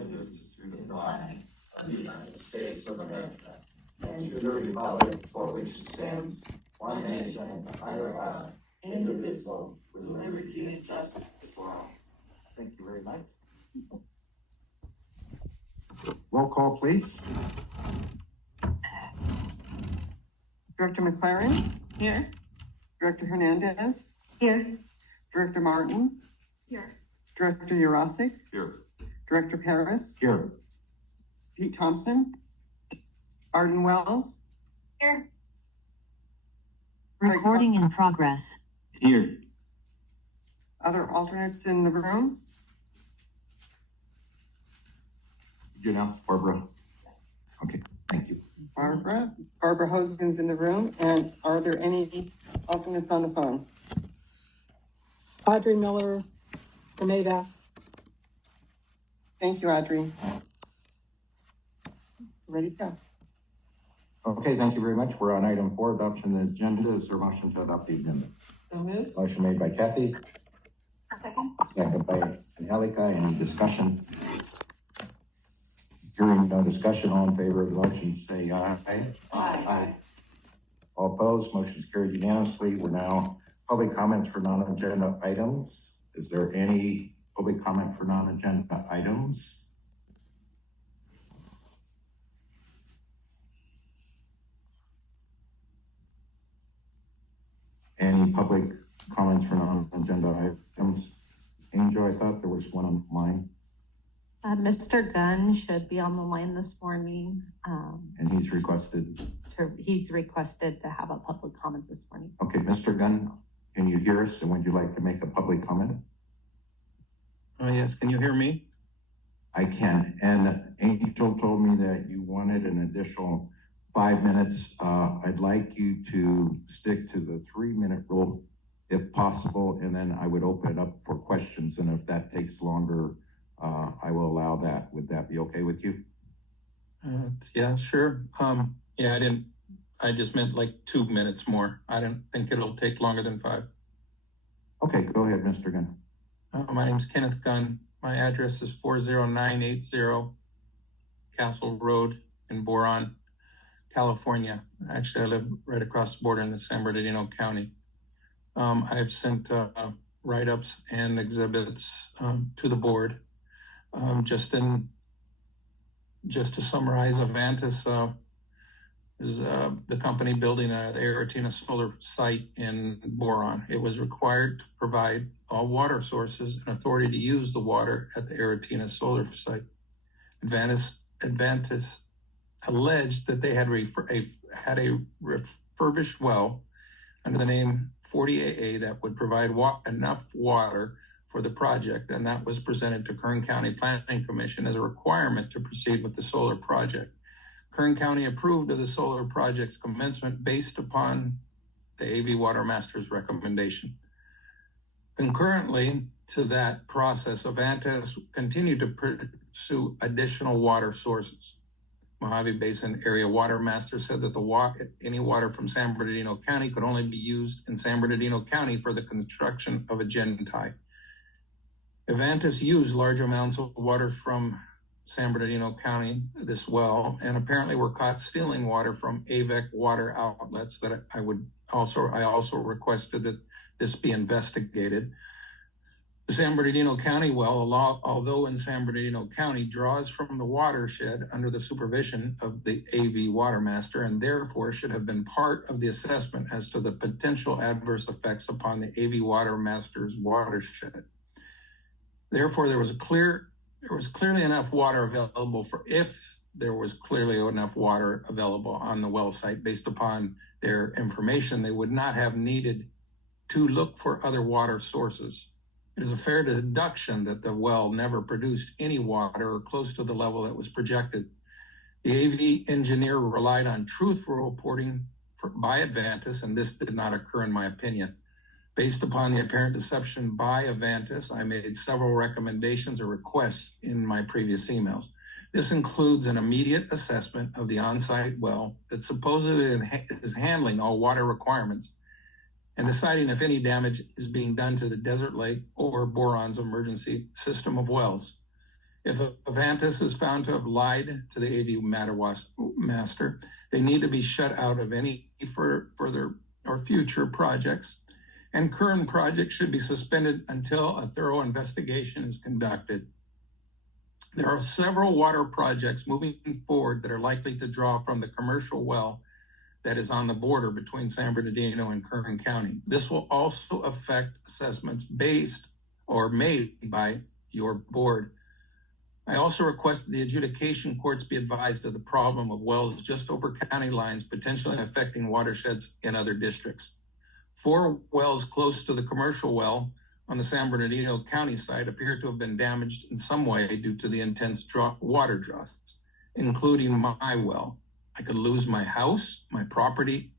allegiance to the flag of the United States of America and to the republic for which it stands, one nation, under God, indivisible, with liberty and justice for all. Thank you very much. Roll call, please. Director McLaren? Here. Director Hernandez? Here. Director Martin? Here. Director Urasic? Here. Director Paris? Here. Pete Thompson? Arden Wells? Here. Recording in progress. Here. Other alternates in the room? Did you announce Barbara? Okay, thank you. Barbara Hogan's in the room. And are there any alternates on the phone? Audrey Miller from ADA. Thank you, Audrey. Ready to go. Okay, thank you very much. We're on item 4, adoption of the agenda. Is there a motion to adopt the agenda? So moved. Motion made by Kathy, Second. second by Angelica. Any discussion? Hearing no discussion, all in favor of the motion, say aye. Aye. All opposed, motion is carried unanimously. We're now public comments for non-agenda items. Is there any public comment for non-agenda items? Any public comments for non-agenda items? Angel, I thought there was one on mine, Mr. Gunn should be on the line this morning. and he's requested. He's requested to have a public comment this morning. Okay, Mr. Gunn, can you hear us, and would you like to make a public comment? Yes, can you hear me? I can, and Angel told me that you wanted an additional 5 minutes. I'd like you to stick to the 3-minute rule if possible, and then I would open it up for questions, and if that takes longer, I will allow that. Would that be okay with you? Yeah, sure. I just meant like 2 minutes more. I don't think it'll take longer than 5. Okay, go ahead, Mr. Gunn. My name's Kenneth Gunn. My address is 40980 Castle Road in Boron, California. Actually, I live right across the border in the San Bernardino County. I've sent write-ups and exhibits to the board. Just to summarize, Avantis is the company building the Aratina solar site in Boron. It was required to provide all water sources and authority to use the water at the Aratina solar site. Avantis alleged that they had a refurbished well under the name 40AA that would provide enough water for the project, and that was presented to Kern County Planning Commission as a requirement to proceed with the solar project. Kern County approved of the solar project's commencement based upon the AV Watermaster's recommendation. Concurrently to that process, Avantis continued to pursue additional water sources. Mojave Basin Area Watermaster said that any water from San Bernardino County could only be used in San Bernardino County for the construction of a gen-tie. Avantis used large amounts of water from San Bernardino County, this well, and apparently were caught stealing water from AVEC water outlets that I also requested that this be investigated. The San Bernardino County well, although in San Bernardino County, draws from the watershed under the supervision of the AV Watermaster, and therefore should have been part of the assessment as to the potential adverse effects upon the AV Watermaster's watershed. Therefore, there was clearly enough water available if there was clearly enough water available on the well site based upon their information, they would not have needed to look for other water sources. It is a fair deduction that the well never produced any water or close to the level that was projected. The AV engineer relied on truthful reporting by Avantis, and this did not occur in my opinion. Based upon the apparent deception by Avantis, I made several recommendations or requests in my previous emails. This includes an immediate assessment of the on-site well that supposedly is handling all water requirements and deciding if any damage is being done to the desert lake or Boron's emergency system of wells. If Avantis is found to have lied to the AV Watermaster, they need to be shut out of any further or future projects, and current projects should be suspended until a thorough investigation is conducted. There are several water projects moving forward that are likely to draw from the commercial well that is on the border between San Bernardino and Kern County. This will also affect assessments based or made by your board. I also request that the adjudication courts be advised of the problem of wells just over county lines potentially affecting watersheds in other districts. 4 wells close to the commercial well on the San Bernardino County side appear to have been damaged in some way due to the intense water droughts, including my well. I could lose my house, my property.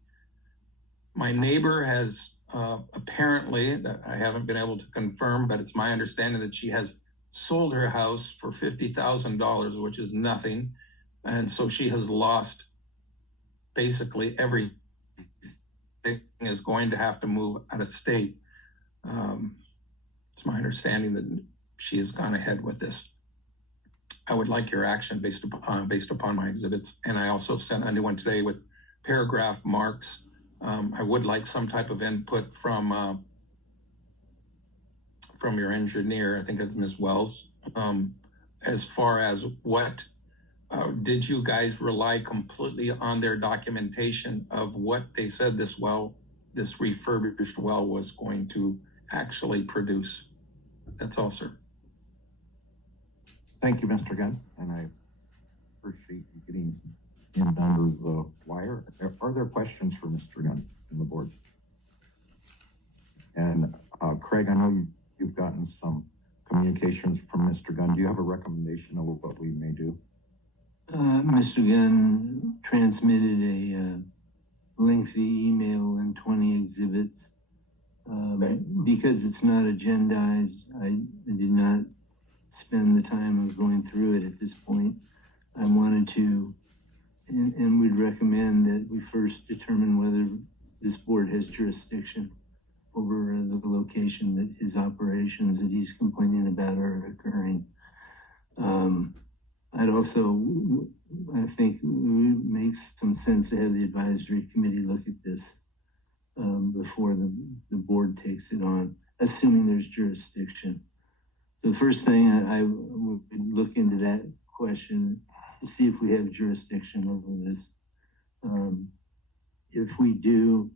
My neighbor has apparently, that I haven't been able to confirm, but it's my understanding that she has sold her house for $50,000, which is nothing. And so she has lost basically everything, is going to have to move out of state. It's my understanding that she has gone ahead with this. I would like your action based upon my exhibits. And I also sent a new one today with paragraph marks. I would like some type of input from your engineer, I think it's Ms. Wells, as far as what, did you guys rely completely on their documentation of what they said this refurbished well was going to actually produce? That's all, sir. Thank you, Mr. Gunn, and I appreciate you getting in under the wire. Are there questions for Mr. Gunn in the board? And Craig, I know you've gotten some communications from Mr. Gunn. Do you have a recommendation of what we may do? Mr. Gunn transmitted a lengthy email and 20 exhibits. Because it's not agendized, I did not spend the time of going through it at this point. I wanted to, and we'd recommend that we first determine whether this board has jurisdiction over the location that his operations that he's complaining about are occurring. I'd also, I think it makes some sense to have the advisory committee look at this before the board takes it on, assuming there's jurisdiction. The first thing I would look into that question to see if we have jurisdiction over this. If we do,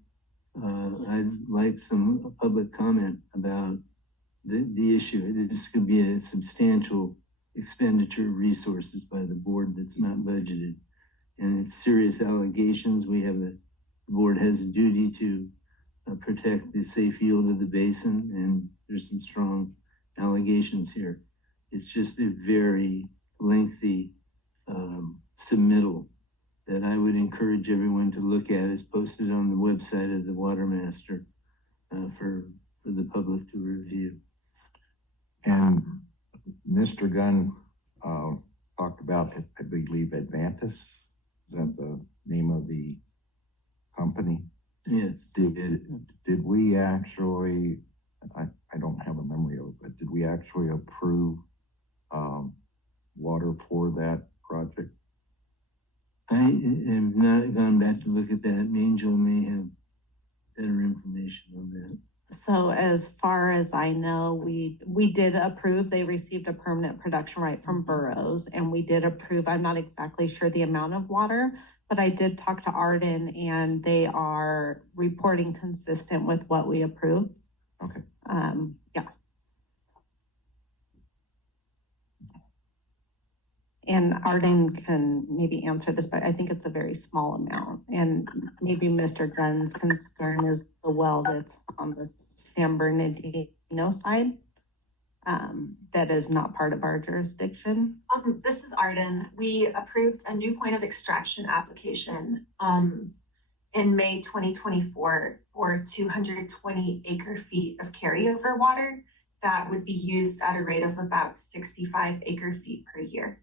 I'd like some public comment about the issue. This could be a substantial expenditure of resources by the board that's not budgeted. And it's serious allegations. The board has a duty to protect the safe yield of the basin, and there's some strong allegations here. It's just a very lengthy submittal that I would encourage everyone to look at. It's posted on the website of the Watermaster for the public to review. And Mr. Gunn talked about, I believe, Advantis. Is that the name of the company? Yes. Did we actually, I don't have a memory of it, but did we actually approve water for that project? I have not gone back to look at that. Angel may have better information on that. So as far as I know, we did approve, they received a permanent production right from Burroughs, and we did approve, I'm not exactly sure the amount of water, but I did talk to Arden and they are reporting consistent with what we approved. Okay. Yeah. And Arden can maybe answer this, but I think it's a very small amount. And maybe Mr. Gunn's concern is the well that's on the San Bernardino side. That is not part of our jurisdiction. This is Arden. We approved a new point of extraction application in May 2024 for 220 acre feet of carryover water that would be used at a rate of about 65 acre feet per year.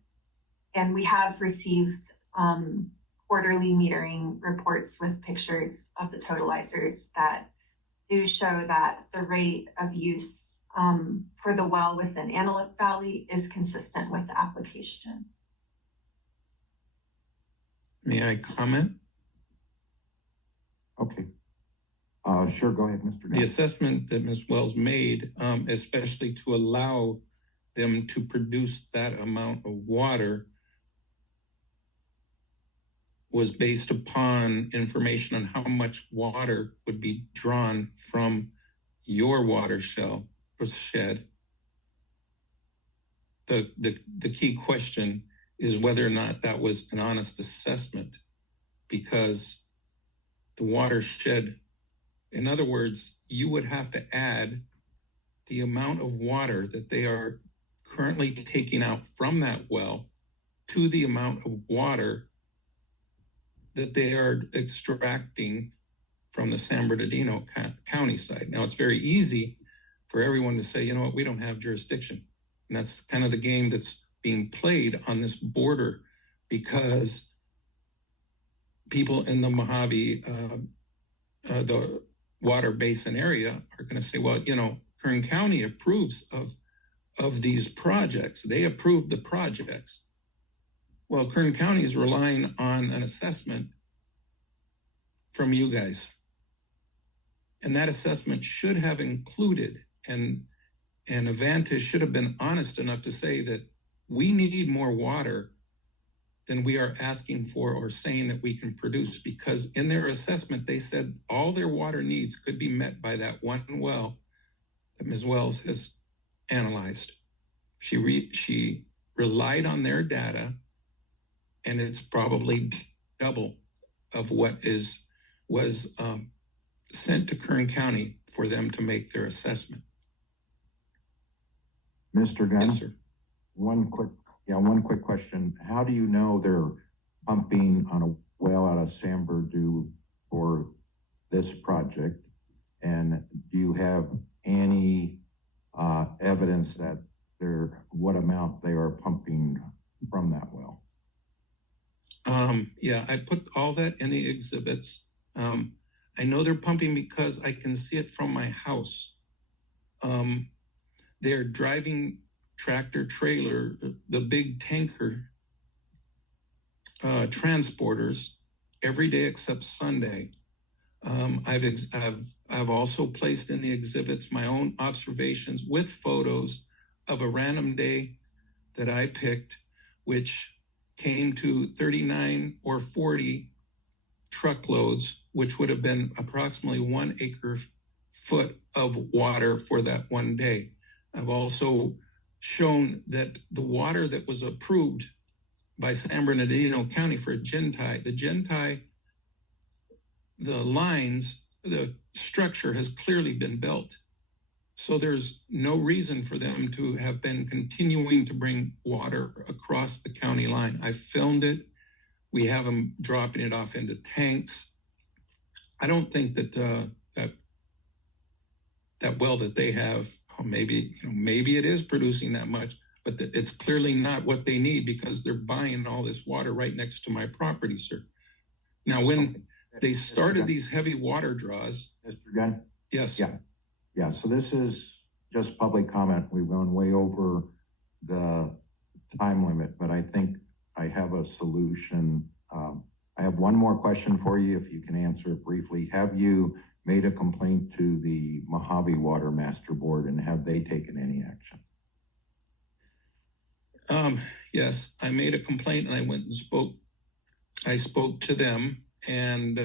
And we have received quarterly metering reports with pictures of the totalizers that do show that the rate of use for the well within Antelope Valley is consistent with the application. May I comment? Okay. Sure, go ahead, Mr. The Gunn. assessment that Ms. Wells made, especially to allow them to produce that amount of water, was based upon information on how much water would be drawn from your watershed or shed. The key question is whether or not that was an honest assessment, because the watershed, in other words, you would have to add the amount of water that they are currently taking out from that well to the amount of water that they are extracting from the San Bernardino County side. Now, it's very easy for everyone to say, you know what, we don't have jurisdiction. And that's kind of the game that's being played on this border, because people in the Mojave, the water basin area are going to say, well, you know, Kern County approves of these projects. They approve the projects. Well, Kern County is relying on an assessment from you guys. And that assessment should have included, and Avantis should have been honest enough to say that we need more water than we are asking for or saying that we can produce, because in their assessment, they said all their water needs could be met by that one well that Ms. Wells has analyzed. She relied on their data, and it's probably double of what was sent to Kern County for them to make their assessment. Mr. Gunn? Yes, sir. One quick question. How do you know they're pumping on a well out of San Bernardino for this project? And do you have any evidence that what amount they are pumping from that well? Yeah, I put all that in the exhibits. I know they're pumping because I can see it from my house. They're driving tractor trailer, the big tanker transporters every day except Sunday. I've also placed in the exhibits my own observations with photos of a random day that I picked, which came to 39 or 40 truckloads, which would have been approximately 1 acre foot of water for that one day. I've also shown that the water that was approved by San Bernardino County for Gentai, the lines, the structure has clearly been built. So there's no reason for them to have been continuing to bring water across the county line. I filmed it. We have them dropping it off into tanks. I don't think that that well that they have, maybe it is producing that much, but it's clearly not what they need, because they're buying all this water right next to my property, sir. Now, when they started these heavy water draws. Mr. Gunn? Yes. Yeah, so this is just public comment. We've gone way over the time limit, but I think I have a solution. I have one more question for you, if you can answer it briefly. Have you made a complaint to the Mojave Watermaster Board, and have they taken any action? Yes, I made a complaint, and I went and spoke. I spoke to them, and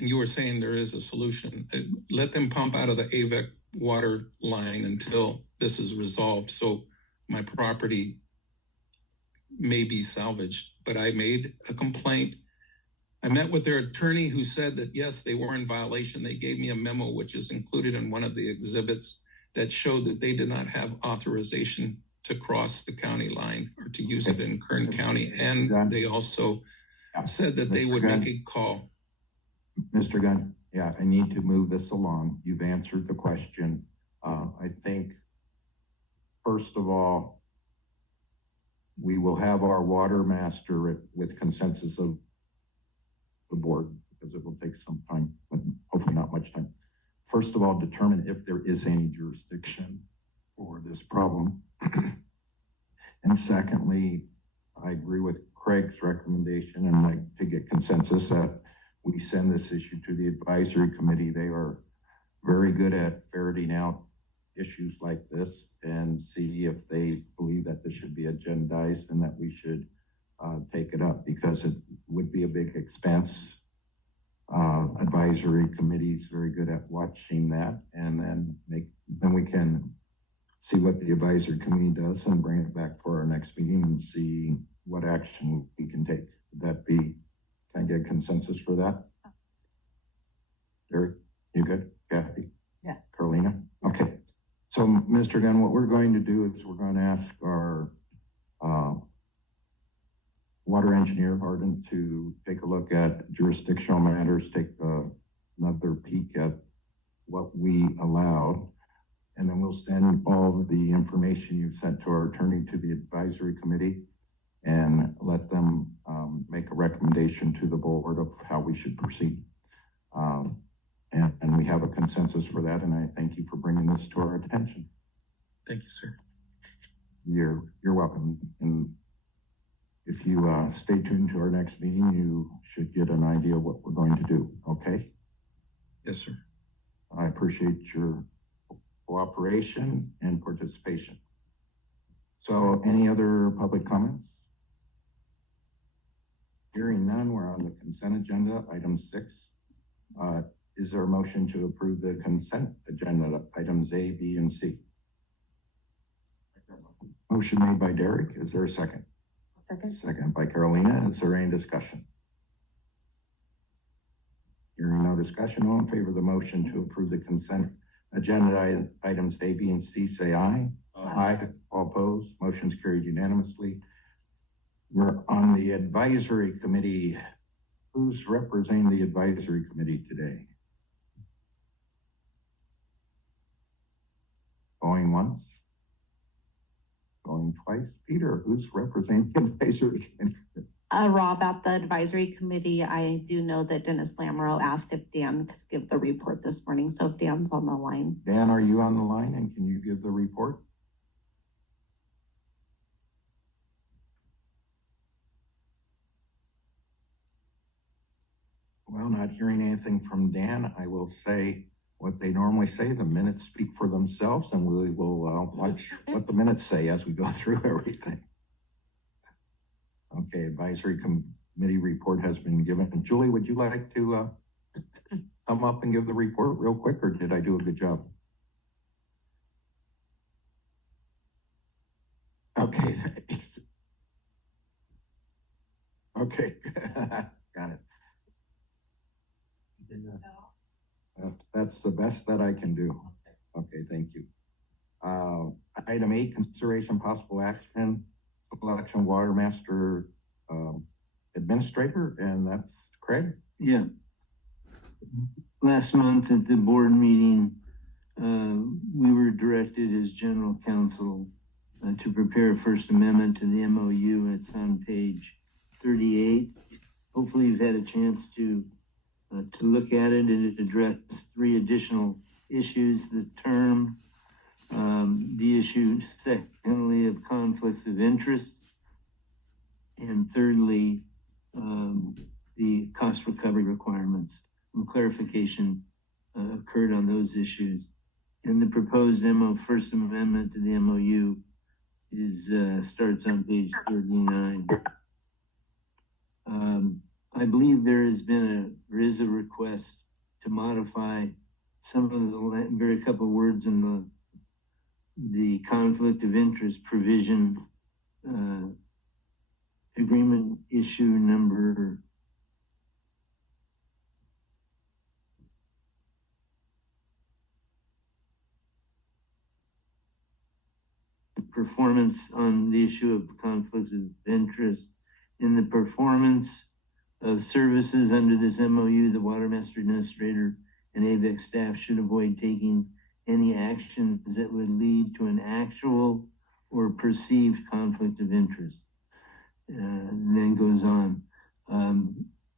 you were saying there is a solution. Let them pump out of the AVEC water line until this is resolved, so my property may be salvaged. But I made a complaint. I met with their attorney, who said that, yes, they were in violation. They gave me a memo, which is included in one of the exhibits, that showed that they did not have authorization to cross the county line or to use it in Kern County. And they also said that they would make a call. Mr. Gunn, yeah, I need to move this along. You've answered the question. I think, first of all, we will have our water master with consensus of the board, because it will take some time, but hopefully not much time. first of all, determine if there is any jurisdiction for this problem. And secondly, I agree with Craig's recommendation and like to get consensus that we send this issue to the advisory committee. They are very good at ferreting out issues like this and see if they believe that this should be agendized and that we should take it up, because it would be a big expense. Advisory committee is very good at watching that, and then we can see what the advisory committee does and bring it back for our next meeting and see what action we can take. Would that be, can I get consensus for that? Eric, you good? Kathy? Yeah. Carolina? Okay. So, Mr. Gunn, what we're going to do is we're going to ask our water engineer, Hardin, to take a look at jurisdictional matters, take another peek at what we allowed, and then we'll send all of the information you've sent to our attorney to the advisory committee and let them make a recommendation to the board of how we should proceed. And we have a consensus for that, and I thank you for bringing this to our attention. Thank you, sir. You're welcome. And if you stay tuned to our next meeting, you should get an idea of what we're going to do, okay? Yes, sir. I appreciate your cooperation and participation. So any other public comments? Hearing none, we're on the consent agenda, item 6. Is there a motion to approve the consent agenda, items A, B, and C? Motion made by Derek. Is there a second? Second. Second by Carolina. Is there any discussion? Hearing no discussion, all in favor of the motion to approve the consent agenda items A, B, and C, say aye. Aye. All opposed, motion's carried unanimously. We're on the advisory committee. Who's representing the advisory committee today? Going once? Going twice? Peter, who's representing the advisory committee? Rob, at the advisory committee, I do know that Dennis Lamoureux asked if Dan could give the report this morning. So if Dan's on the line. Dan, are you on the line and can you give the report? Well, not hearing anything from Dan, I will say what they normally say, the minutes speak for themselves, and we will watch what the minutes say as we go through everything. Okay, advisory committee report has been given. And Julie, would you like to come up and give the report real quick, or did I do a good job? Okay. Okay, got it. That's the best that I can do. Okay, thank you. Item 8, consideration possible action, selection Watermaster administrator, and that's Craig. Yeah. Last month at the board meeting, we were directed as general counsel to prepare a first amendment to the MOU. It's on page 38. Hopefully you've had a chance to look at it, and it addressed 3 additional issues: the term, the issue, secondly, of conflicts of interest, and thirdly, the cost recovery requirements. Some clarification occurred on those issues. And the proposed First Amendment to the MOU starts on page 39. I believe there is a request to modify some of the very couple of words in the conflict of interest provision, agreement issue number performance on the issue of conflicts of interest. In the performance of services under this MOU, the Watermaster administrator and AVEX staff should avoid taking any actions that would lead to an actual or perceived conflict of interest. And then goes on.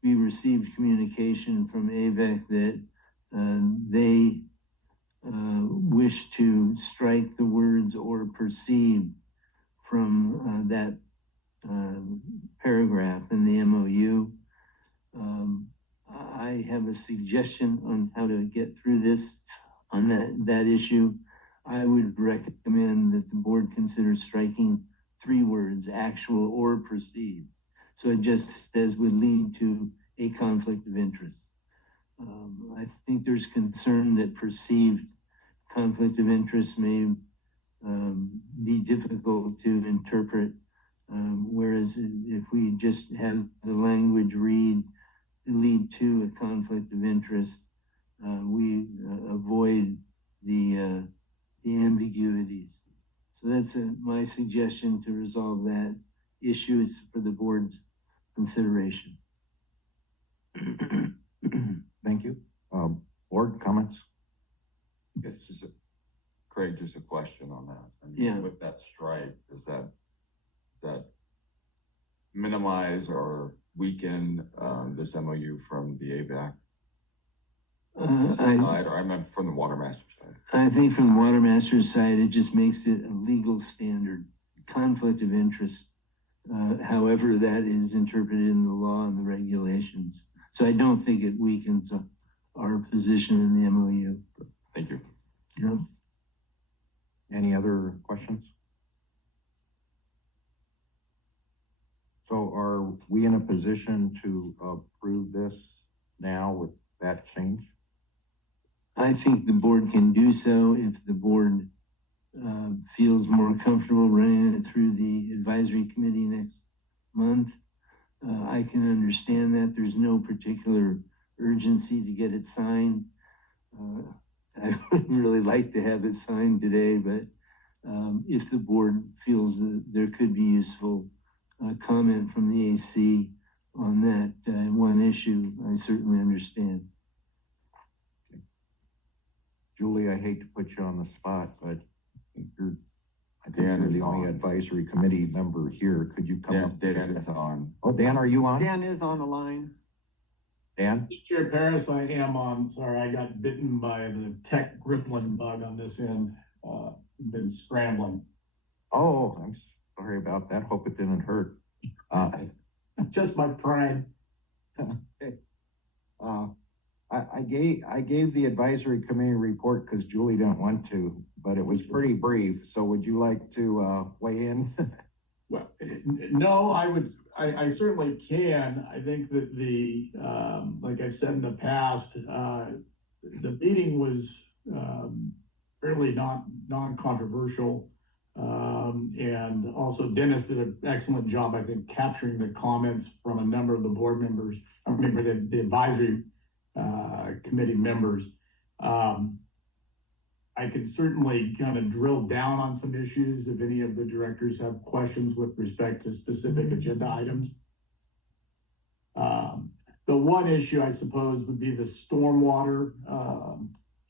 We received communication from AVEC that they wish to strike the words "or perceived" from that paragraph in the MOU. I have a suggestion on how to get through this on that issue. I would recommend that the board consider striking 3 words, "actual or perceived." So it just says would lead to a conflict of interest. I think there's concern that perceived conflict of interest may be difficult to interpret. Whereas if we just have the language lead to a conflict of interest, we avoid the ambiguities. So that's my suggestion to resolve that issue. Is for the board's consideration. Thank you. Board comments? Yes, Craig, just a question on that. I mean, Yeah. with that strike, does that minimize or weaken this MOU from the AVAC side, or I meant from the Watermaster side? I think from the Watermaster's side, it just makes it a legal standard, conflict of interest, however that is interpreted in the law and the regulations. So I don't think it weakens our position in the MOU. Thank you. Yeah. Any other questions? So are we in a position to approve this now with that change? I think the board can do so if the board feels more comfortable running it through the advisory committee next month. I can understand that there's no particular urgency to get it signed. I would really like to have it signed today, but if the board feels that there could be useful comment from the AC on that one issue, I certainly understand. Julie, I hate to put you on the spot, but I think Dan you're is the only on. advisory committee member here. Could you come up? Dan is on. Oh, Dan, are you on? Dan is on the line. Dan? Chair Paris, I am on. Sorry, I got bitten by the tech gremlin bug on this end. Been scrambling. Oh, I'm sorry about that. Hope it didn't hurt. Just my pride. I gave the advisory committee report because Julie didn't want to, but it was pretty brief. So would you like to weigh in? Well, no, I certainly can. I think that like I've said in the past, the meeting was fairly non-controversial. And also Dennis did an excellent job, I think, capturing the comments from a number of the board members, I remember the advisory committee members. I could certainly kind of drill down on some issues if any of the directors have questions with respect to specific agenda items. The one issue, I suppose, would be the stormwater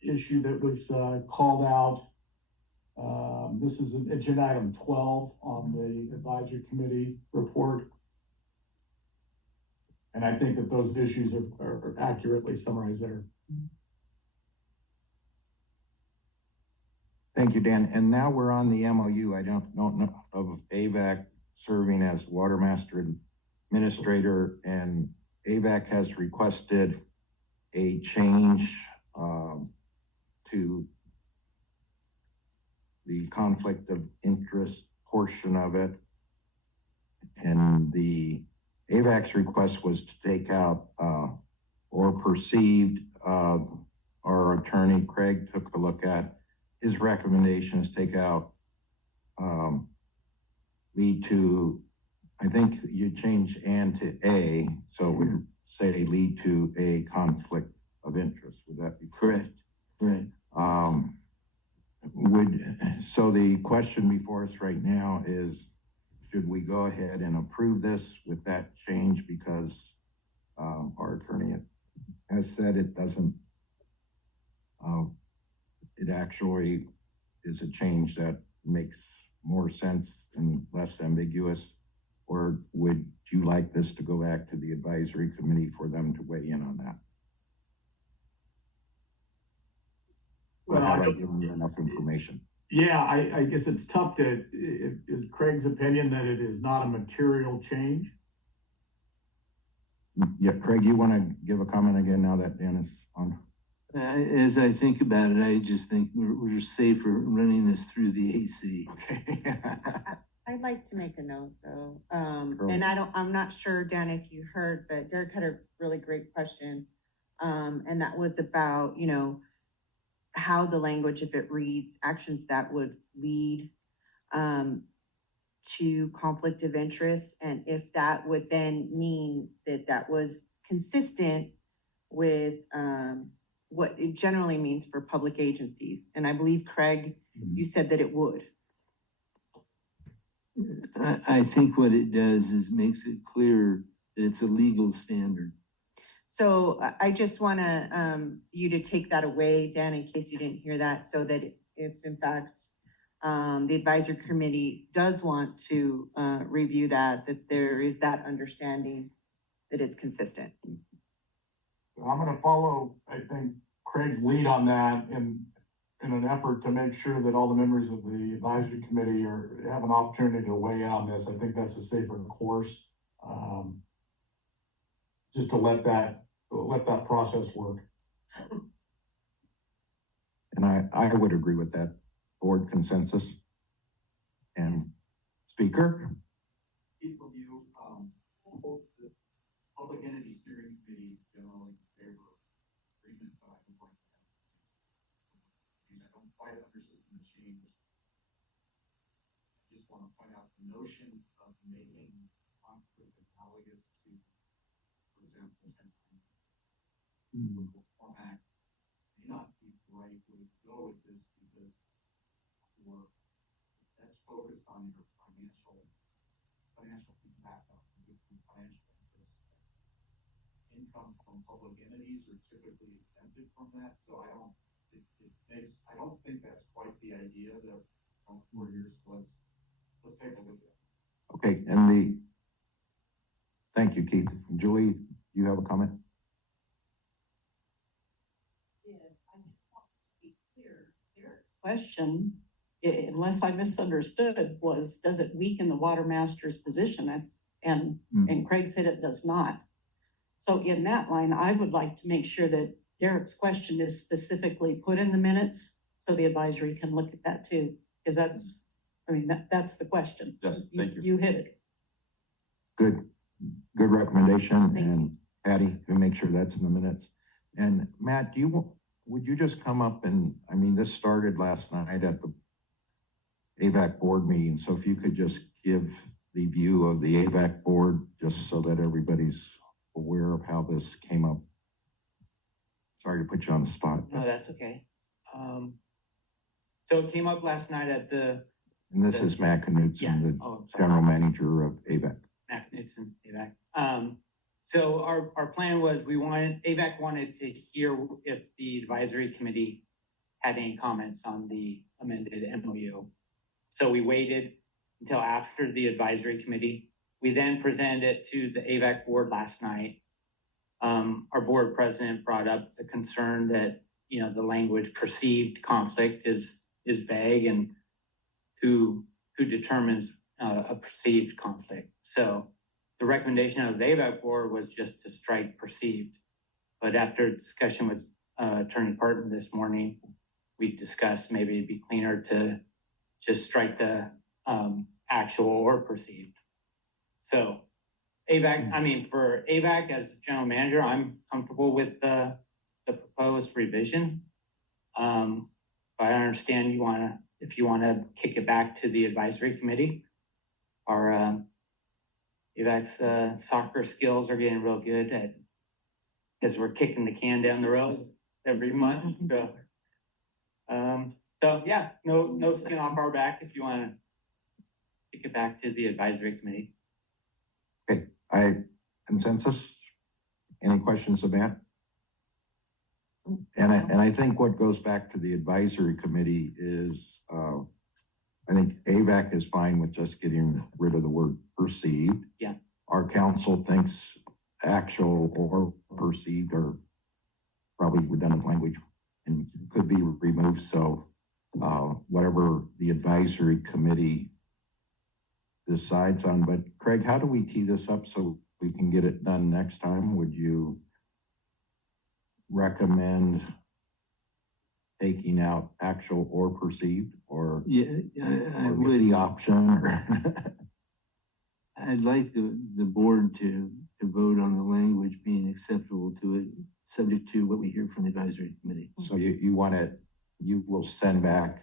issue that was called out. This is agenda item 12 on the advisory committee report. And I think that those issues are accurately summarized there. Thank you, Dan. And now we're on the MOU. I don't know of AVAC serving as Watermaster Administrator, and AVAC has requested a change to the conflict of interest portion of it. And the AVAC's request was to take out or perceived. Our attorney, Craig, took a look at his recommendations, take out lead to, I think you change "and" to "a," so we say lead to a conflict of interest. Would that be Correct. Right. So the question before us right now is, should we go ahead and approve this with that change? Because our attorney has said it doesn't, it actually is a change that makes more sense and less ambiguous. Or would you like this to go back to the advisory committee for them to weigh in on that? Or Well, have I given you enough information? Yeah, I guess it's tough to, is Craig's opinion that it is not a material change? Yeah, Craig, you want to give a comment again now that Dan is on? As I think about it, I just think we're safer running this through the AC. Okay. I'd like to make a note though, Sure. and I'm not sure, Dan, if you heard, but Derek had a really great question. And that was about, how the language, if it reads actions that would lead, to conflict of interest, and if that would then mean that that was consistent with, what it generally means for public agencies. And I believe, Craig, you said that it would. I think what it does is makes it clear that it's a legal standard. So I just want to, you to take that away, Dan, in case you didn't hear that, so that if in fact, the advisory committee does want to, review that there is that understanding that it's consistent. I'm gonna follow, I think, Craig's lead on that in an effort to make sure that all the members of the advisory committee have an opportunity to weigh in on this. I think that's a safer course. Just to let that process work. And I would agree with that board consensus. And speaker? People view, both the public entity steering committee generally favor agreement, but I don't like that. I don't quite understand the change. I just want to point out the notion of making conflict analogous to, for example, format may not be the right way to go with this, because that's focused on your financial impact on different financial interests. Income from public entities are typically exempted from that, so I don't think that's quite the idea that from 4 years. Let's take a look at it. Okay, thank you, Keith. Julie, you have a comment? Question, unless I misunderstood, was, does it weaken the Watermaster's position? And Craig said it does not. So in that line, I would like to make sure that Derek's question is specifically put in the minutes, so the advisory can look at that too, because that's the question. Yes, thank you. You hit it. Good recommendation. Thank And Patty, we make sure that's in the minutes. And Matt, would you just come up and, this started last night at the AVAC board meeting. So if you could just give the view of the AVAC board, just so that everybody's aware of how this came up. Sorry to put you on the spot. No, that's okay. So it came up last night at the. And this is Matt Knudsen, the general manager of AVAC. Matt Knudsen, AVAC. So our plan was AVAC wanted to hear if the advisory committee had any comments on the amended MOU. So we waited until after the advisory committee. We then presented it to the AVAC board last night. Our board president brought up the concern that, the language perceived conflict is vague, and who determines a perceived conflict. So the recommendation of the AVAC board was just to strike perceived. But after discussion with Attorney Parton this morning, we discussed maybe it'd be cleaner to just strike the actual or perceived. So AVAC, for AVAC as general manager, I'm comfortable with the proposed revision. But I understand if you want to kick it back to the advisory committee. Our AVAC's soccer skills are getting real good because we're kicking the can down the road every month. So yeah, no skin off our back if you want to kick it back to the advisory committee. Okay, consensus? Any questions of Matt? And I think what goes back to the advisory committee is, I think AVAC is fine with just getting rid of the word perceived. Yeah. Our council thinks actual or perceived are probably redundant language. and could be removed, so, whatever the advisory committee decides on, but Craig, how do we tee this up so we can get it done next time? Would you recommend taking out actual or perceived, or Yeah, I or with would. the option, or? I'd like the board to vote on the language being acceptable to it, subject to what we hear from the advisory committee. So you want it, you will send back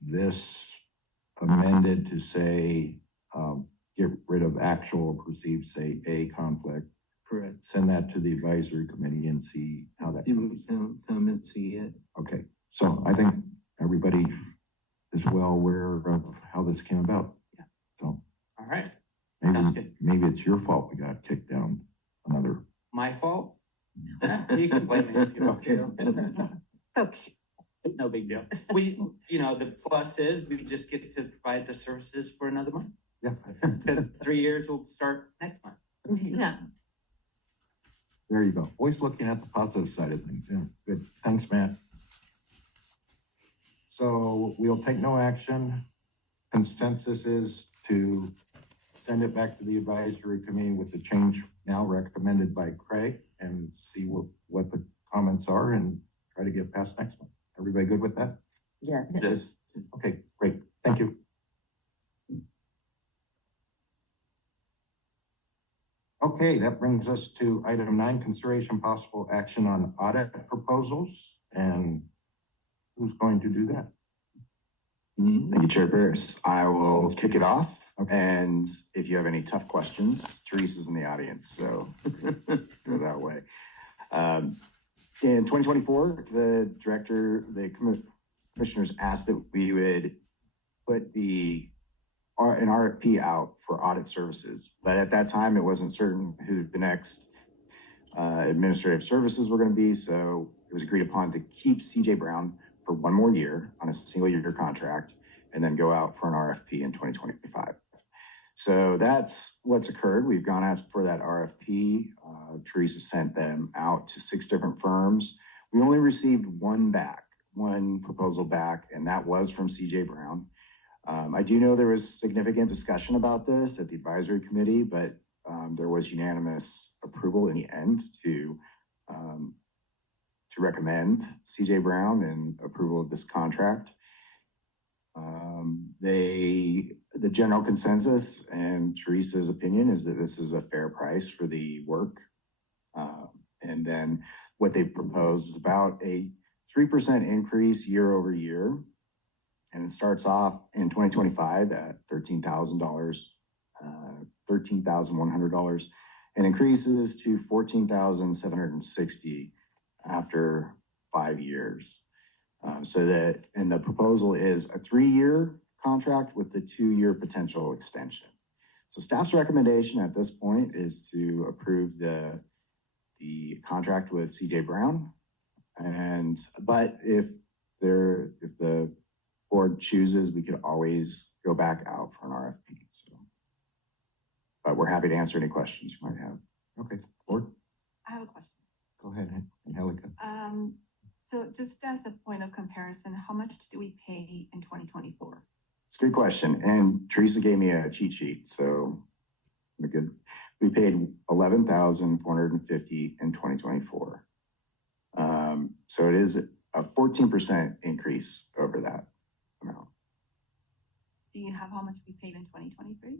this amended to say, get rid of actual or perceived, say a conflict. Correct. Send that to the advisory committee and see how that See goes. what comments you get. Okay, so I think everybody is well aware of how this came about. Yeah. So All right, sounds maybe, good. maybe it's your fault we got kicked down another. My fault? You can blame me if you want to. It's okay. No big deal. We, the plus is we just get to provide the services for another month. Yeah. 3 years will start next month. Yeah. There you go. Always looking at the positive side of things. Yeah, good. Thanks, Matt. So we'll take no action. Consensus is to send it back to the advisory committee with the change now recommended by Craig and see what the comments are and try to get past next one. Everybody good with that? Yes. Yes. Okay, great. Thank you. Okay, that brings us to item 9, consideration possible action on audit proposals. And who's going to do that? Thank you, Chair Pierce. I will kick it off. And if you have any tough questions, Teresa's in the audience, so go that way. In 2024, the commissioners asked that we would put an RFP out for audit services. But at that time, it wasn't certain who the next administrative services were going to be. So it was agreed upon to keep CJ Brown for 1 more year on a single year contract and then go out for an RFP in 2025. So that's what's occurred. We've gone out for that RFP. Teresa sent them out to 6 different firms. We only received one proposal back, and that was from CJ Brown. I do know there was significant discussion about this at the advisory committee, but there was unanimous approval in the end to recommend CJ Brown and approval of this contract. The general consensus and Teresa's opinion is that this is a fair price for the work. And then what they proposed is about a 3% increase year over year. And it starts off in 2025 at $13,000, $13,100, and increases to $14,760 after 5 years. And the proposal is a 3-year contract with the 2-year potential extension. So staff's recommendation at this point is to approve the contract with CJ Brown. But if the board chooses, we could always go back out for an RFP. But we're happy to answer any questions you might have. Okay, board, I have a question. go ahead, Angelica. So just as a point of comparison, how much did we pay in 2024? It's a good question. And Teresa gave me a cheat sheet, so we're good. We paid $11,450 in 2024. So it is a 14% increase over that amount. Do you have how much we paid in 2023?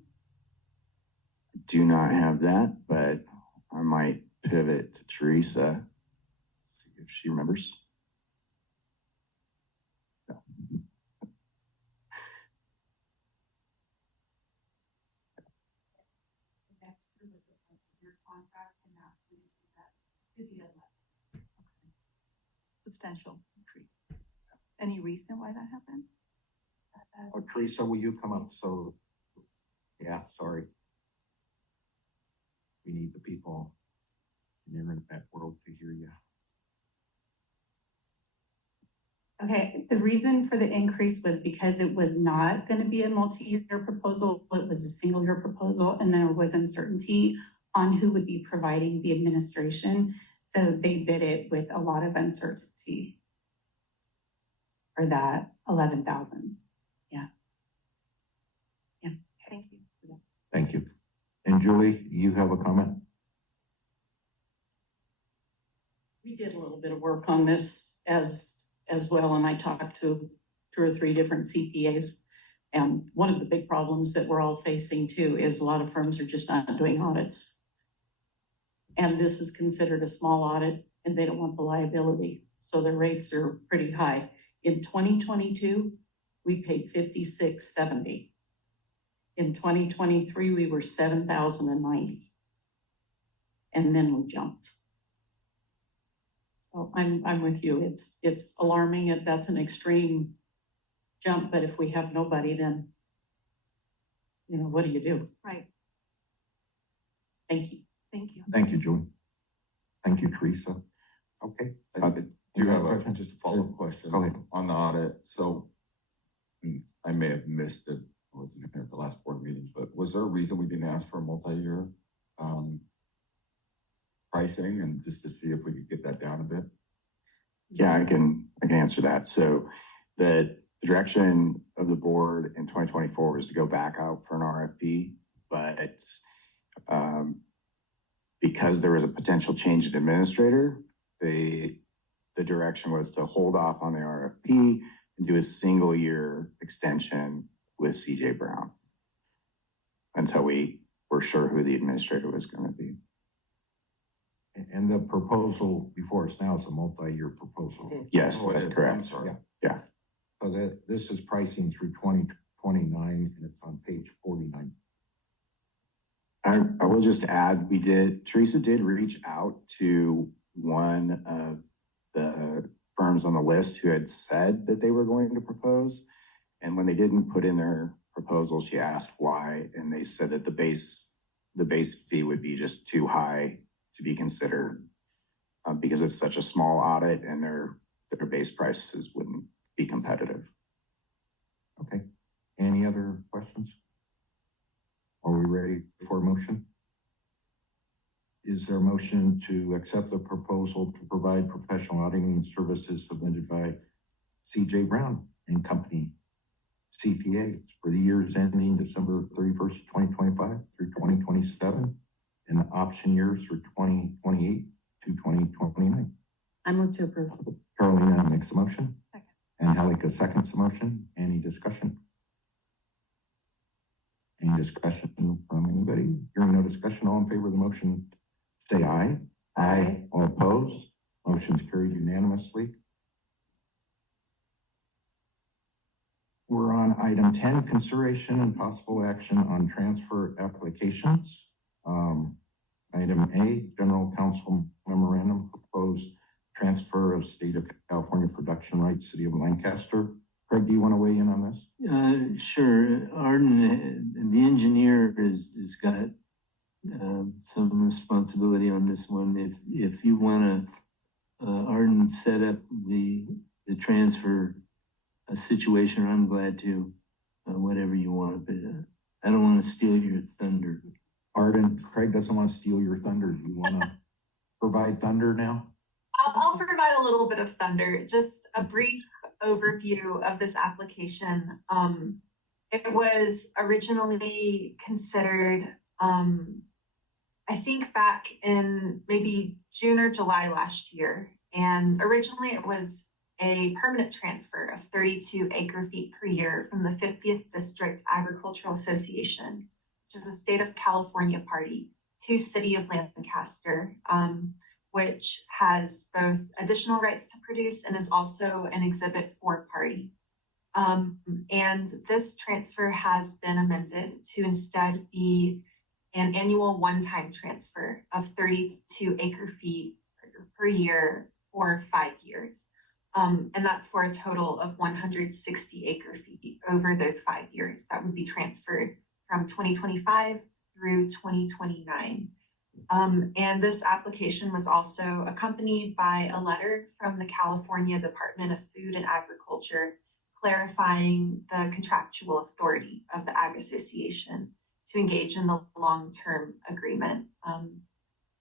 Do not have that, but I might pivot to Teresa, see if she remembers. No. Substantial increase. Any reason why that happened? Oh, Teresa, will you come up? So, yeah, sorry. We need the people in the internet world to hear you. Okay, the reason for the increase was because it was not going to be a multi-year proposal, it was a single-year proposal, and there was uncertainty on who would be providing the administration. So they bid it with a lot of uncertainty. for that 11,000. Thank you. Thank you. And Julie, you have a comment? We did a little bit of work on this as well, and I talked to 2 or 3 different CPAs. And one of the big problems that we're all facing too is a lot of firms are just not doing audits. And this is considered a small audit and they don't want the liability. So their rates are pretty high. In 2022, we paid $56.70. In 2023, we were $7,090. And then we jumped. So I'm with you. It's alarming. That's an extreme jump, but if we have nobody, then, what do you do? Right. Thank you. Thank you. Thank you, Julie. Thank you, Teresa. Okay. I do have question? just a follow-up question. Go ahead. On the audit. So I may have missed it. I wasn't here at the last board meeting, but was there a reason we didn't ask for a multi-year pricing and just to see if we could get that down a bit? Yeah, I can answer that. So the direction of the board in 2024 was to go back out for an RFP, but because there was a potential change in administrator, the direction was to hold off on the RFP and do a single year extension with CJ Brown until we were sure who the administrator was going to be. And the proposal before us now is a multi-year proposal. Yes, Oh, that's I'm correct. sorry. Yeah. So this is pricing through 2029 and it's on page 49. I will just add, Teresa did reach out to one of the firms on the list who had said that they were going to propose. And when they didn't put in their proposal, she asked why, and they said that the base fee would be just too high to be considered because it's such a small audit and their base prices wouldn't be competitive. Okay. Any other questions? Are we ready for a motion? Is there a motion to accept the proposal to provide professional auditing services submitted by CJ Brown and Company CPA for the years ending December 31st, 2025 through 2027 and the option years for 2028 to 2029? I move to approve. Carolina makes a motion. Second. And Helika seconds the motion. Any discussion? Any discussion from anybody? Hearing no discussion, all in favor of the motion, say aye. Aye. All opposed? Motion's carried unanimously. We're on item 10, consideration and possible action on transfer applications. Item A, General Counsel Memorandum, proposed transfer of State of California production rights, City of Lancaster. Craig, do you want to weigh in on this? Sure. Arden, the engineer has got some responsibility on this one. If you want to, Arden set up the transfer situation, I'm glad to, whatever you want, but I don't want to steal your thunder. Arden, Craig doesn't want to steal your thunder. Do you want to provide thunder now? I'll provide a little bit of thunder, just a brief overview of this application. It was originally considered, I think back in maybe June or July last year. And originally it was a permanent transfer of 32 acre feet per year from the 50th District Agricultural Association, which is a state of California party, to City of Lancaster, which has both additional rights to produce and is also an Exhibit 4 party. And this transfer has been amended to instead be an annual one-time transfer of 32 acre feet per year for 5 years. And that's for a total of 160 acre feet over those 5 years that would be transferred from 2025 through 2029. And this application was also accompanied by a letter from the California Department of Food and Agriculture clarifying the contractual authority of the Ag Association to engage in the long-term agreement.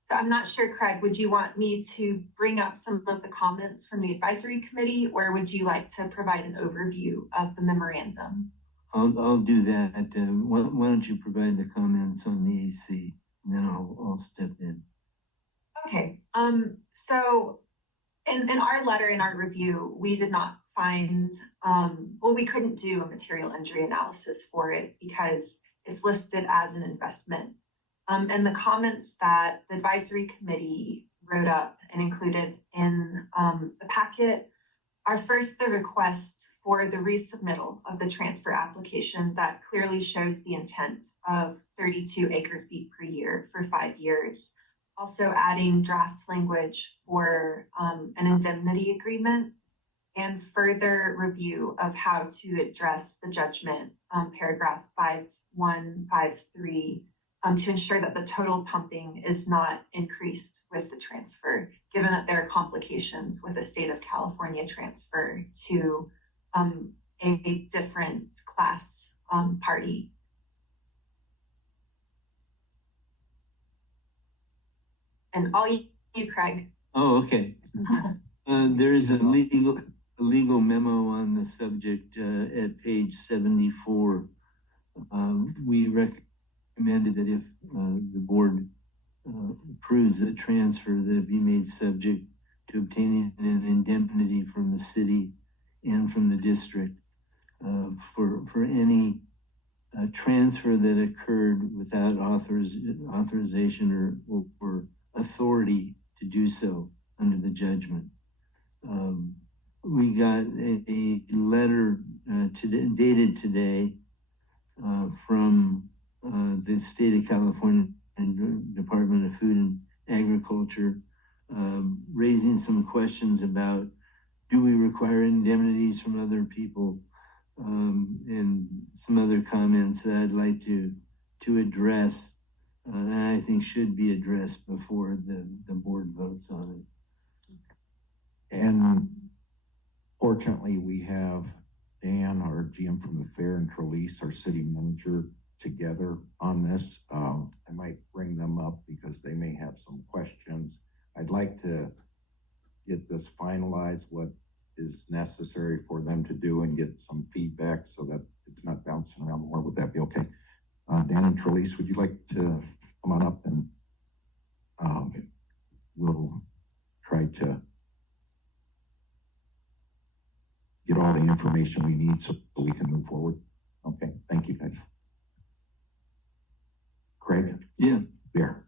So I'm not sure, Craig, would you want me to bring up some of the comments from the advisory committee, or would you like to provide an overview of the memorandum? I'll do that. Why don't you provide the comments on the AC, and then I'll step in. Okay, so in our letter, in our review, we did not find, well, we couldn't do a material injury analysis for it because it's listed as an investment. And the comments that the advisory committee wrote up and included in the packet are first the request for the resubmittal of the transfer application that clearly shows the intent of 32 acre feet per year for 5 years. Also adding draft language for an indemnity agreement and further review of how to address the judgment, paragraph 5153, to ensure that the total pumping is not increased with the transfer, given that there are complications with the state of California transfer to a different class party. And all you, Craig. Oh, okay. There is a legal memo on the subject at page 74. We recommended that if the board approves the transfer, that it be made subject to obtaining an indemnity from the city and from the district for any transfer that occurred without authorization or authority to do so under the judgment. We got a letter dated today from the state of California Department of Food and Agriculture, raising some questions about, do we require indemnities from other people, and some other comments that I'd like to address, and I think should be addressed before the board votes on it. And fortunately, we have Dan, our GM from the fair, and Trelise, our city manager, together on this. I might bring them up because they may have some questions. I'd like to get this finalized, what is necessary for them to do, and get some feedback so that it's not bouncing around more. Would that be okay? Dan and Trelise, would you like to come on up, and we'll try to get all the information we need so we can move forward. Okay, thank you guys. Craig? Yeah. There.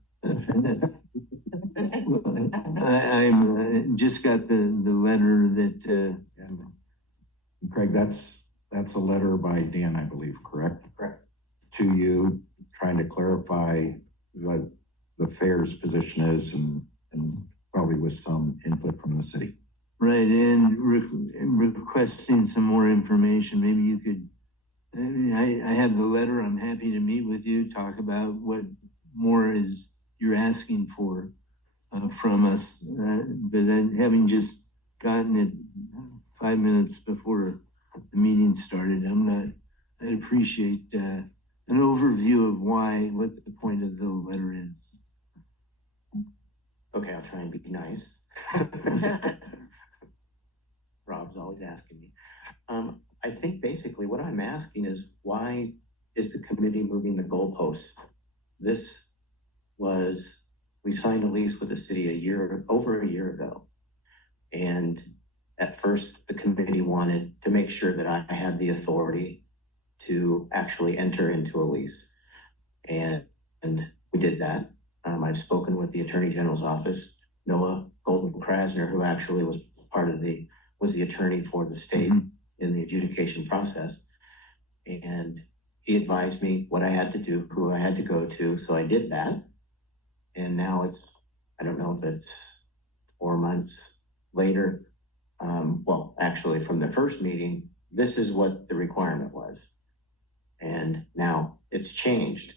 I just got the letter that, and Craig, that's a letter by Dan, I believe, correct? Correct. To you, trying to clarify what the fair's position is, and probably with some input from the city. right, and requesting some more information. Maybe you could, I have the letter. I'm happy to meet with you, talk about what more is you're asking for from us. But having just gotten it 5 minutes before the meeting started, I'd appreciate an overview of what the point of the letter is. Okay, I'll try and be nice. Rob's always asking me. I think basically what I'm asking is, why is the committee moving the goalposts? We signed a lease with the city over a year ago. And at first the committee wanted to make sure that I had the authority to actually enter into a lease. And we did that. I've spoken with the Attorney General's office, Noah Golden Krasner, who actually was the attorney for the state in the adjudication process. And he advised me what I had to do, who I had to go to. So I did that. And now I don't know if it's 4 months later. Well, actually from the first meeting, this is what the requirement was. And now it's changed.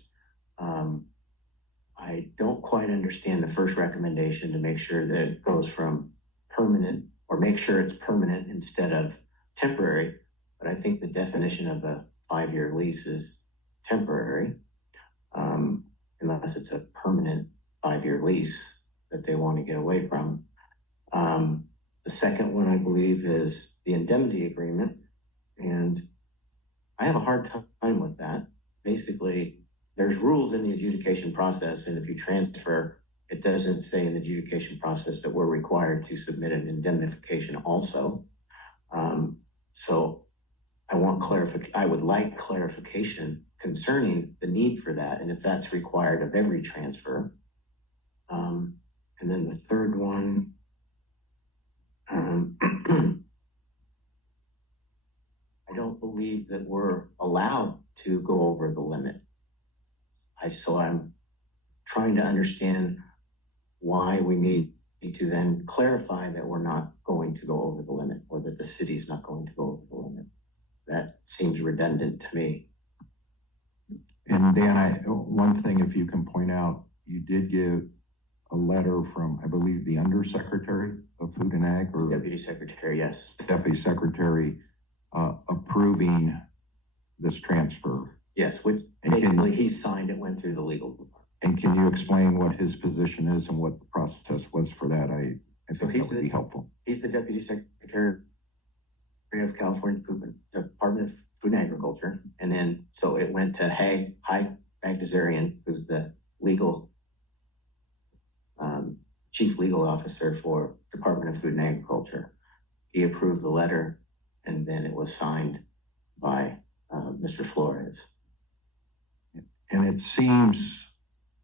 I don't quite understand the first recommendation to make sure that it goes from permanent, or make sure it's permanent instead of temporary. But I think the definition of a 5-year lease is temporary, unless it's a permanent 5-year lease that they want to get away from. The second one, I believe, is the indemnity agreement. And I have a hard time with that. Basically, there's rules in the adjudication process, and if you transfer, it doesn't say in the adjudication process that we're required to submit an indemnification also. So I would like clarification concerning the need for that, and if that's required of every transfer. And then the third one, I don't believe that we're allowed to go over the limit. So I'm trying to understand why we need to then clarify that we're not going to go over the limit, or that the city's not going to go over the limit. That seems redundant to me. And Dan, one thing, if you can point out, you did give a letter from, I believe, the Undersecretary of Food and Ag, or Deputy Secretary, yes. Deputy Secretary, approving this transfer. Yes, which technically he signed, it went through the legal department. And can you explain what his position is and what the process was for that? I think that would be helpful. He's the Deputy Secretary of California Department of Food and Agriculture. And then, so it went to High Bagdasarian, who's the chief legal officer for Department of Food and Agriculture. He approved the letter, and then it was signed by Mr. Flores. And it seems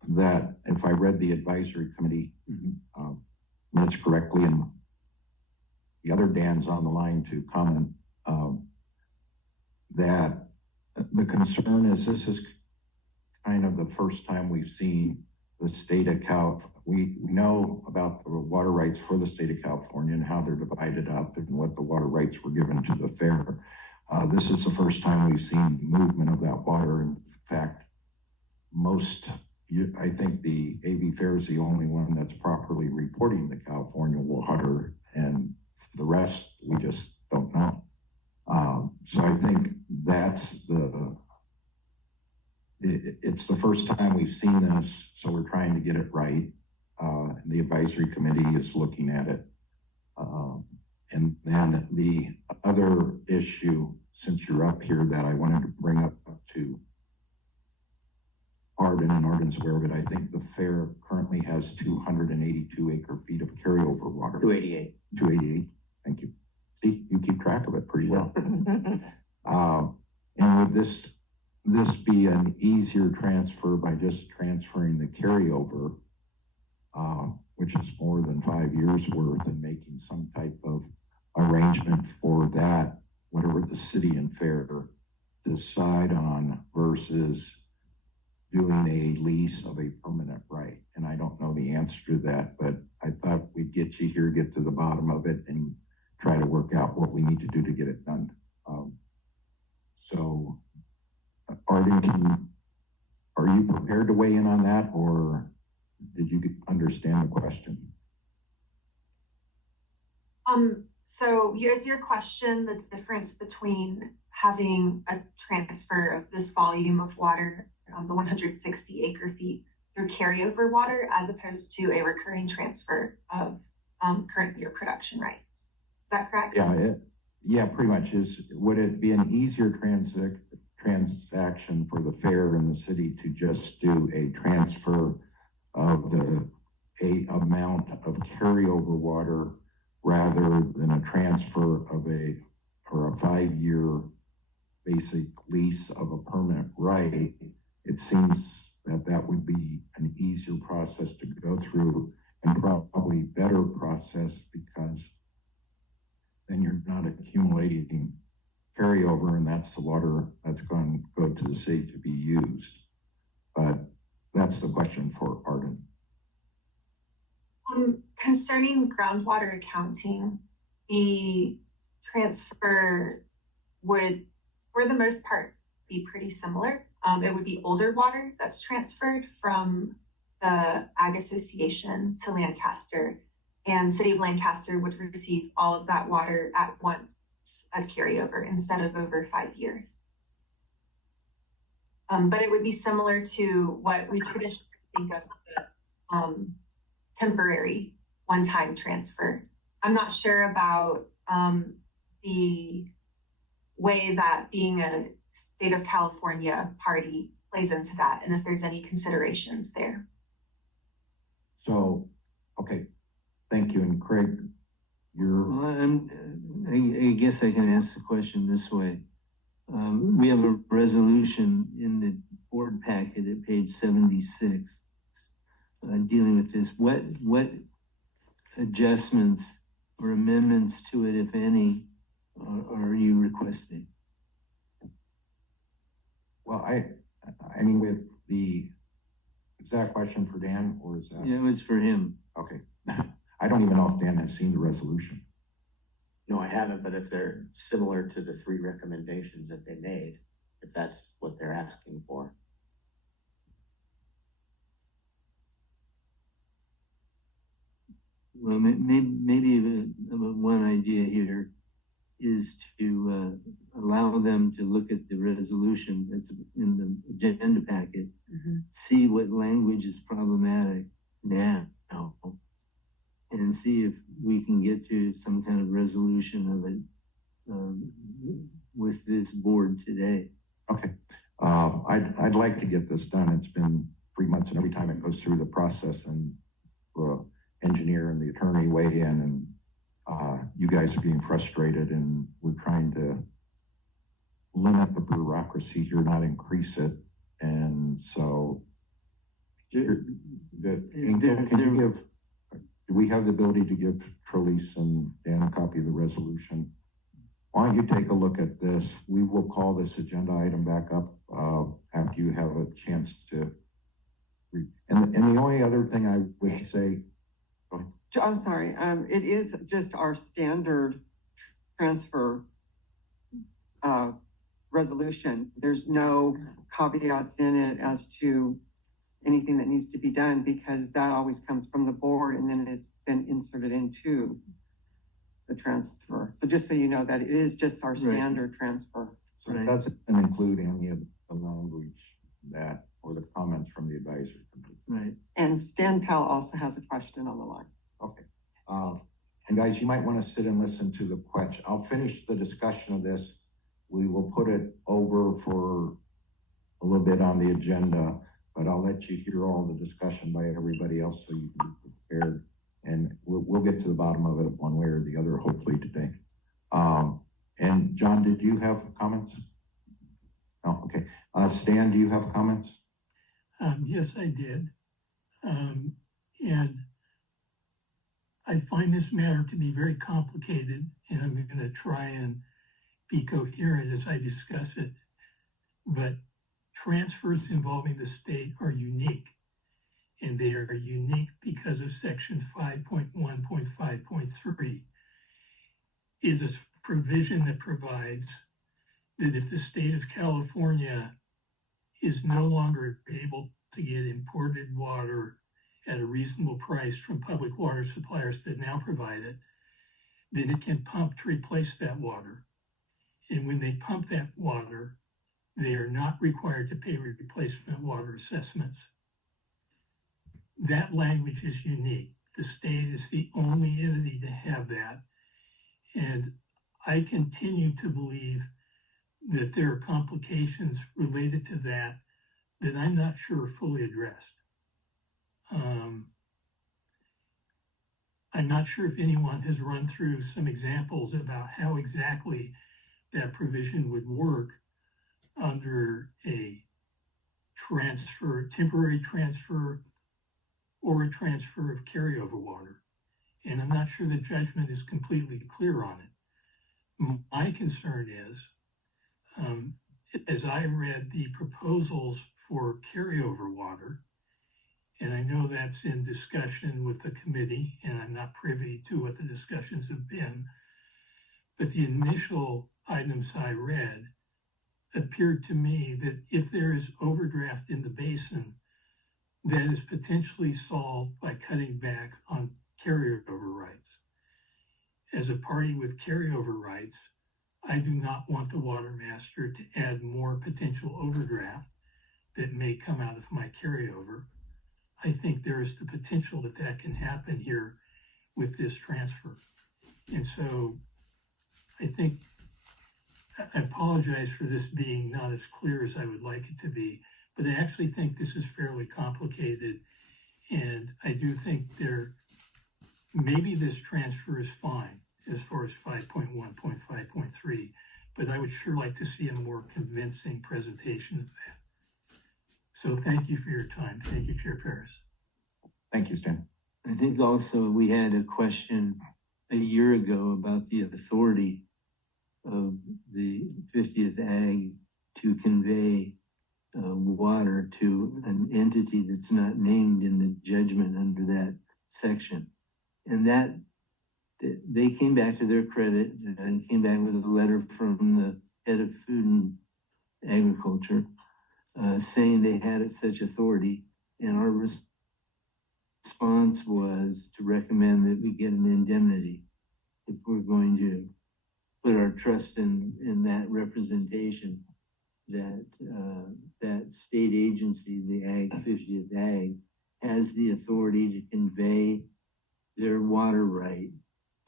that if I read the advisory committee minutes correctly, and the other Dan's on the line to comment, that the concern is this is kind of the first time we've seen the state of we know about the water rights for the state of California and how they're divided up and what the water rights were given to the fair. This is the first time we've seen movement of that water. In fact, I think the AV Fair is the only one that's properly reporting the California water, and the rest we just don't know. So I think that's it's the first time we've seen this, so we're trying to get it right. And the advisory committee is looking at it. And then the other issue, since you're up here, that I wanted to bring up to Arden, and Arden's aware of it, I think the fair currently has 282 acre feet of carryover water. 288. 288, thank you. See, you keep track of it pretty well. And would this be an easier transfer by just transferring the carryover, which is more than 5 years worth, and making some type of arrangement for that, whatever the city and fair decide on, versus doing a lease of a permanent right? And I don't know the answer to that, but I thought we'd get you here, get to the bottom of it, and try to work out what we need to do to get it done. So Arden, are you prepared to weigh in on that, or did you understand the question? So here's your question, the difference between having a transfer of this volume of water, the 160 acre feet, through carryover water, as opposed to a recurring transfer of current year production rights. Is that correct? Yeah, pretty much. Would it be an easier transaction for the fair and the city to just do a transfer of a amount of carryover water, rather than a transfer of a 5-year basic lease of a permanent right? It seems that would be an easier process to go through, and probably better process, because then you're not accumulating carryover, and that's the water that's going to go to the city to be used. But that's the question for Arden. Concerning groundwater accounting, the transfer would, for the most part, be pretty similar. It would be older water that's transferred from the Ag Association to Lancaster, and City of Lancaster would receive all of that water at once as carryover instead of over 5 years. But it would be similar to what we traditionally think of as temporary one-time transfer. I'm not sure about, the way that being a state of California party plays into that, and if there's any considerations there. So, okay, thank you. And Craig, you're, Well, I guess I can ask the question this way. We have a resolution in the board packet at page 76 dealing with this. What adjustments or amendments to it, if any, are you requesting? well, I mean, with the, is that a question for Dan or is that? Yeah, it was for him. Okay. I don't even know if Dan has seen the resolution. No, I haven't, but if they're similar to the three recommendations that they made, if that's what they're asking for. Well, maybe one idea here is to allow them to look at the resolution that's in the agenda packet, see what language is problematic now, and see if we can get to some kind of resolution of it with this board today. Okay. I'd like to get this done. It's been 3 months and every time it goes through the process and the engineer and the attorney weigh in and you guys are being frustrated and we're trying to limit the bureaucracy here, not increase it. And so, can you give, do we have the ability to give Trelise and Dan a copy of the resolution? Why don't you take a look at this? We will call this agenda item back up after you have a chance to read. And the only other thing I would say, I'm sorry, it is just our standard transfer resolution. There's no caveats in it as to anything that needs to be done because that always comes from the board and then it is then inserted into the transfer. So just so you know that it is just our standard transfer. so it doesn't include any of the language that, or the comments from the advisory committee. Right. And Stan Powell also has a question on the line. Okay. And guys, you might want to sit and listen to the question. I'll finish the discussion of this. We will put it over for a little bit on the agenda, but I'll let you hear all the discussion by everybody else so you can be prepared. And we'll get to the bottom of it one way or the other, hopefully today. And John, did you have comments? No, okay. Stan, do you have comments? Yes, I did. And I find this matter to be very complicated, and I'm going to try and be coherent as I discuss it. But transfers involving the state are unique, and they are unique because of section 5.1.5.3 is a provision that provides that if the state of California is no longer able to get imported water at a reasonable price from public water suppliers that now provide it, then it can pump to replace that water. And when they pump that water, they are not required to pay replacement water assessments. That language is unique. The state is the only entity to have that. And I continue to believe that there are complications related to that that I'm not sure are fully addressed. I'm not sure if anyone has run through some examples about how exactly that provision would work under a transfer, temporary transfer, or a transfer of carryover water. And I'm not sure the judgment is completely clear on it. My concern is, as I read the proposals for carryover water, and I know that's in discussion with the committee, and I'm not privy to what the discussions have been, but the initial items I read appeared to me that if there is overdraft in the basin, that is potentially solved by cutting back on carryover rights. As a party with carryover rights, I do not want the Watermaster to add more potential overdraft that may come out of my carryover. I think there is the potential that that can happen here with this transfer. And so I think, I apologize for this being not as clear as I would like it to be, but I actually think this is fairly complicated. And I do think maybe this transfer is fine as far as 5.1.5.3, but I would sure like to see a more convincing presentation of that. So thank you for your time. Thank you, Chair Paris. Thank you, Stan. I think also we had a question a year ago about the authority of the 50th Ag to convey water to an entity that's not named in the judgment under that section. And that they came back to their credit and came back with a letter from the head of food and agriculture saying they had such authority. And our response was to recommend that we get an indemnity if we're going to put our trust in that representation that that state agency, the 50th Ag, has the authority to convey their water right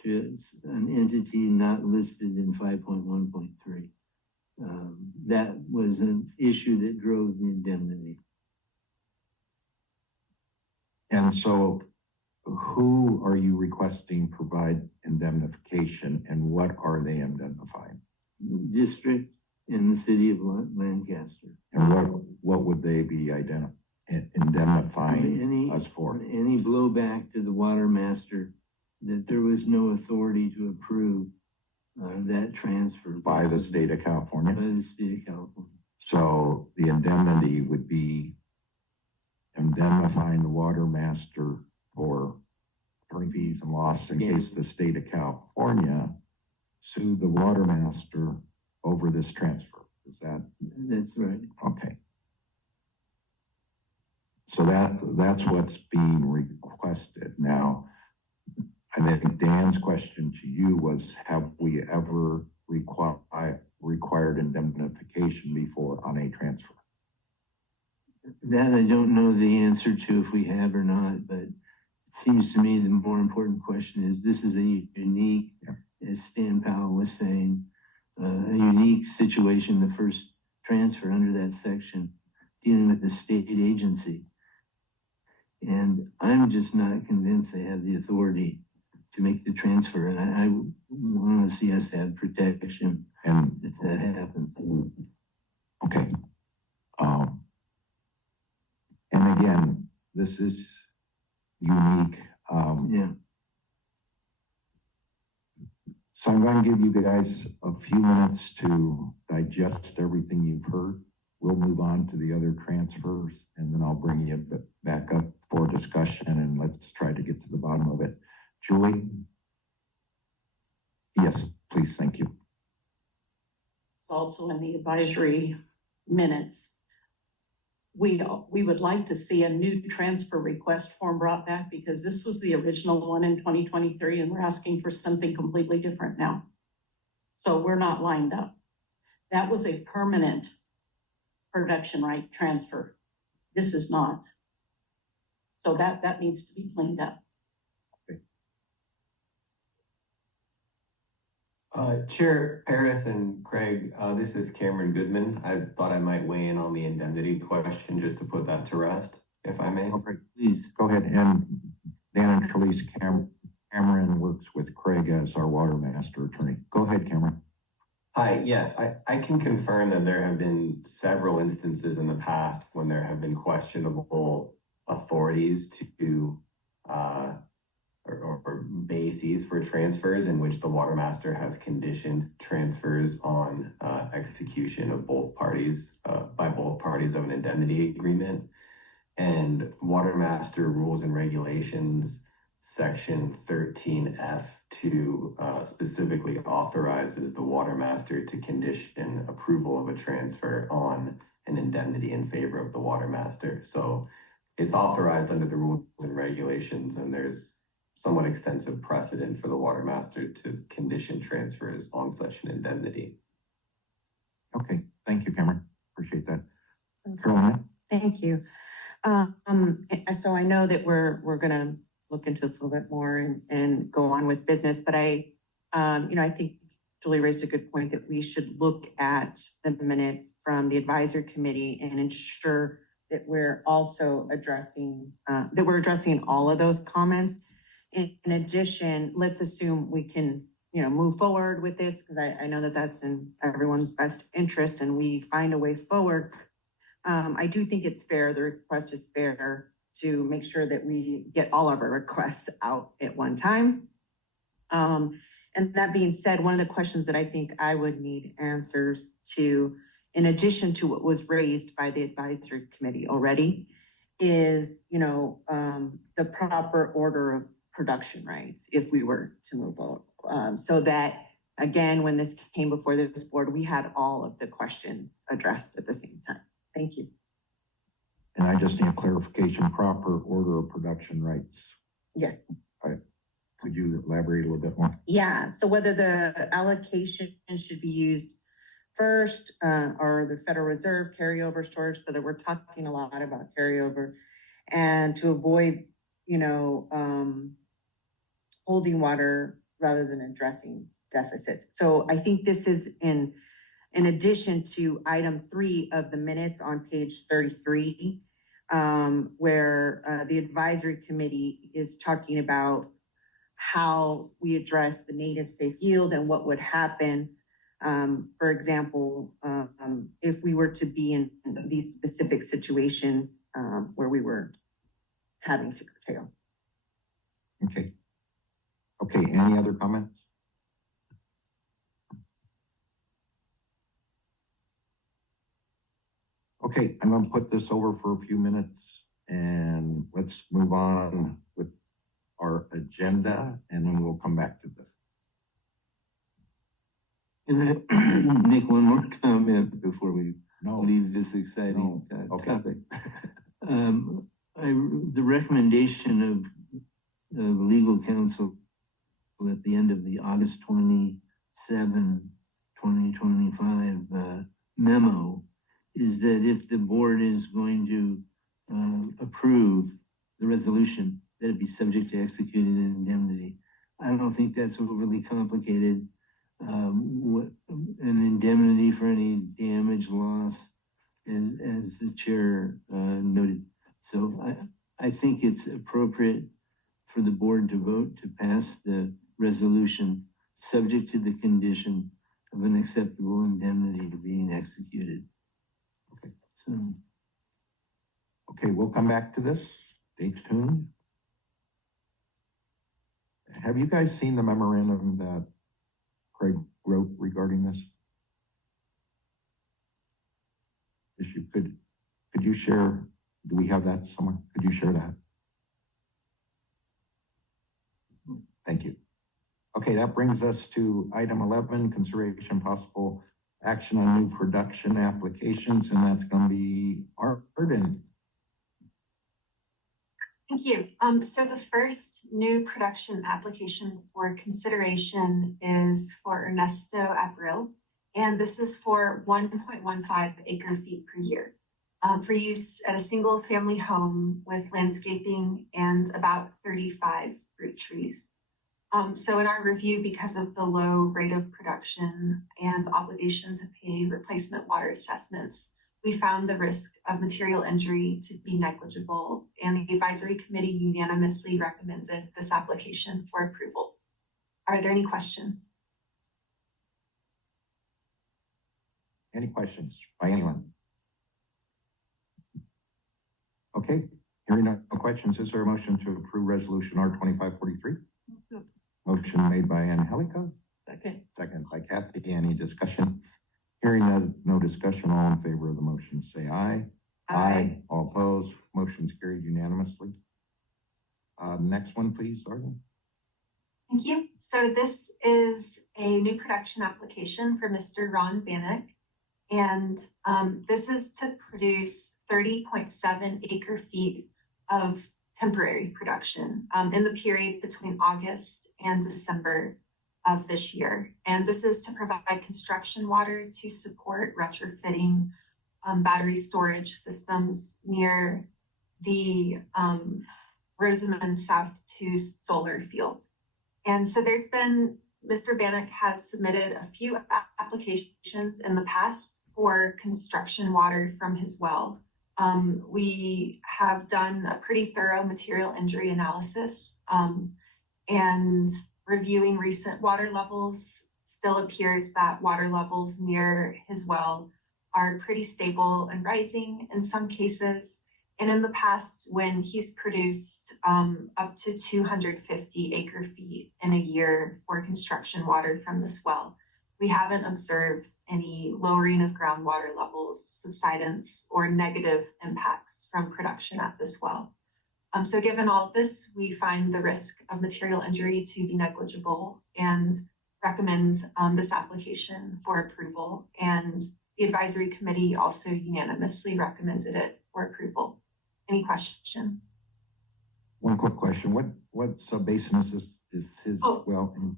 to an entity not listed in 5.1.3. That was an issue that drove the indemnity. And so who are you requesting provide indemnification, and what are they indemnifying? District in the city of Lancaster. And what would they be indemnifying us for? Any blowback to the Watermaster that there was no authority to approve that transfer. By the state of California? By the state of California. So the indemnity would be indemnifying the Watermaster for attorney fees and loss in case the state of California sued the Watermaster over this transfer. Is that? That's right. Okay. So that's what's being requested. Now, I think Dan's question to you was, have we ever required indemnification before on a transfer? That I don't know the answer to if we have or not, but it seems to me the more important question is, this is a unique, as Stan Powell was saying, a unique situation, the first transfer under that section, dealing with the state agency. And I'm just not convinced they have the authority to make the transfer. And I want to see us have protection if that happens. Okay. And again, this is unique. So I'm going to give you guys a few minutes to digest everything you've heard. We'll move on to the other transfers, and then I'll bring you back up for discussion, and let's try to get to the bottom of it. Julie? Yes, please, thank you. It's also in the advisory minutes. We would like to see a new transfer request form brought back, because this was the original one in 2023, and we're asking for something completely different now. So we're not lined up. That was a permanent production right transfer. This is not. So that needs to be cleaned up. Chair Paris and Craig, this is Cameron Goodman. I thought I might weigh in on the indemnity question just to put that to rest, if I may. Okay, please go ahead. And Dan and Trelise, Cameron works with Craig as our Watermaster attorney. Go ahead, Cameron. Hi, yes, I can confirm that there have been several instances in the past when there have been questionable authorities to or bases for transfers in which the Watermaster has conditioned transfers on execution of both parties, by both parties of an indemnity agreement. And Watermaster rules and regulations section 13F2 specifically authorizes the Watermaster to condition approval of a transfer on an indemnity in favor of the Watermaster. So it's authorized under the rules and regulations, and there's somewhat extensive precedent for the Watermaster to condition transfers on such an indemnity. Okay, thank you, Cameron. Appreciate that. Carolina? Thank you. So I know that we're gonna look into this a little bit more and go on with business, but I think Julie raised a good point that we should look at the minutes from the advisory committee and ensure that we're also addressing all of those comments. In addition, let's assume we can, move forward with this, because I know that that's in everyone's best interest and we find a way forward. I do think it's fair, the request is fair, to make sure that we get all of our requests out at one time. And that being said, one of the questions that I think I would need answers to, in addition to what was raised by the advisory committee already, is, the proper order of production rights if we were to move forward. So that, again, when this came before this board, we had all of the questions addressed at the same time. Thank you. And I just need clarification, proper order of production rights. Yes. Could you elaborate a little bit more? Yeah, so whether the allocation should be used first, or the Federal Reserve carryover storage, so that we're talking a lot about carryover, and to avoid, holding water rather than addressing deficits. So I think this is in addition to item 3 of the minutes on page 33, where the advisory committee is talking about how we address the native safe yield and what would happen, for example, if we were to be in these specific situations where we were having to curtail. Okay, any other comments? Okay, I'm gonna put this over for a few minutes and let's move on with our agenda and then we'll come back to this. Can I make one more comment before we leave this exciting topic? The recommendation of legal counsel at the end of the August 27, 2025 memo is that if the board is going to approve the resolution, that it be subject to executed indemnity. I don't think that's overly complicated. An indemnity for any damage, loss, as the chair noted. So I think it's appropriate for the board to vote to pass the resolution subject to the condition of an acceptable indemnity being executed. Okay, we'll come back to this. Stay tuned. Have you guys seen the memorandum that Craig wrote regarding this issue? Could you share, do we have that somewhere? Could you share that? Thank you. Okay, that brings us to item 11, consideration possible action on new production applications, and that's gonna be Arden. Thank you. So the first new production application for consideration is for Ernesto Abril, and this is for 1.15 acre feet per year for use at a single family home with landscaping and about 35 fruit trees. So in our review, because of the low rate of production and obligation to pay replacement water assessments, we found the risk of material injury to be negligible, and the advisory committee unanimously recommended this application for approval. Are there any questions? Any questions by anyone? Okay, hearing no questions, is there a motion to approve resolution R2543? Motion made by Angelica. Second by Kathy. Any discussion? Hearing no discussion, all in favor of the motion say aye. Aye. All opposed, motion's carried unanimously. Next one, please, Arden. Thank you. So this is a new production application for Mr. Ron Bannock. And this is to produce 30.7 acre feet of temporary production in the period between August and December of this year. And this is to provide construction water to support retrofitting battery storage systems near the Rosamond South 2 solar field. And so Mr. Bannock has submitted a few applications in the past for construction water from his well. We have done a pretty thorough material injury analysis, and reviewing recent water levels still appears that water levels near his well are pretty stable and rising in some cases. And in the past, when he's produced up to 250 acre feet in a year for construction water from this well, we haven't observed any lowering of groundwater levels, subsidence, or negative impacts from production at this well. So given all of this, we find the risk of material injury to be negligible and recommend this application for approval. And the advisory committee also unanimously recommended it for approval. Any questions? One quick question. What sub-basin is this, his well in?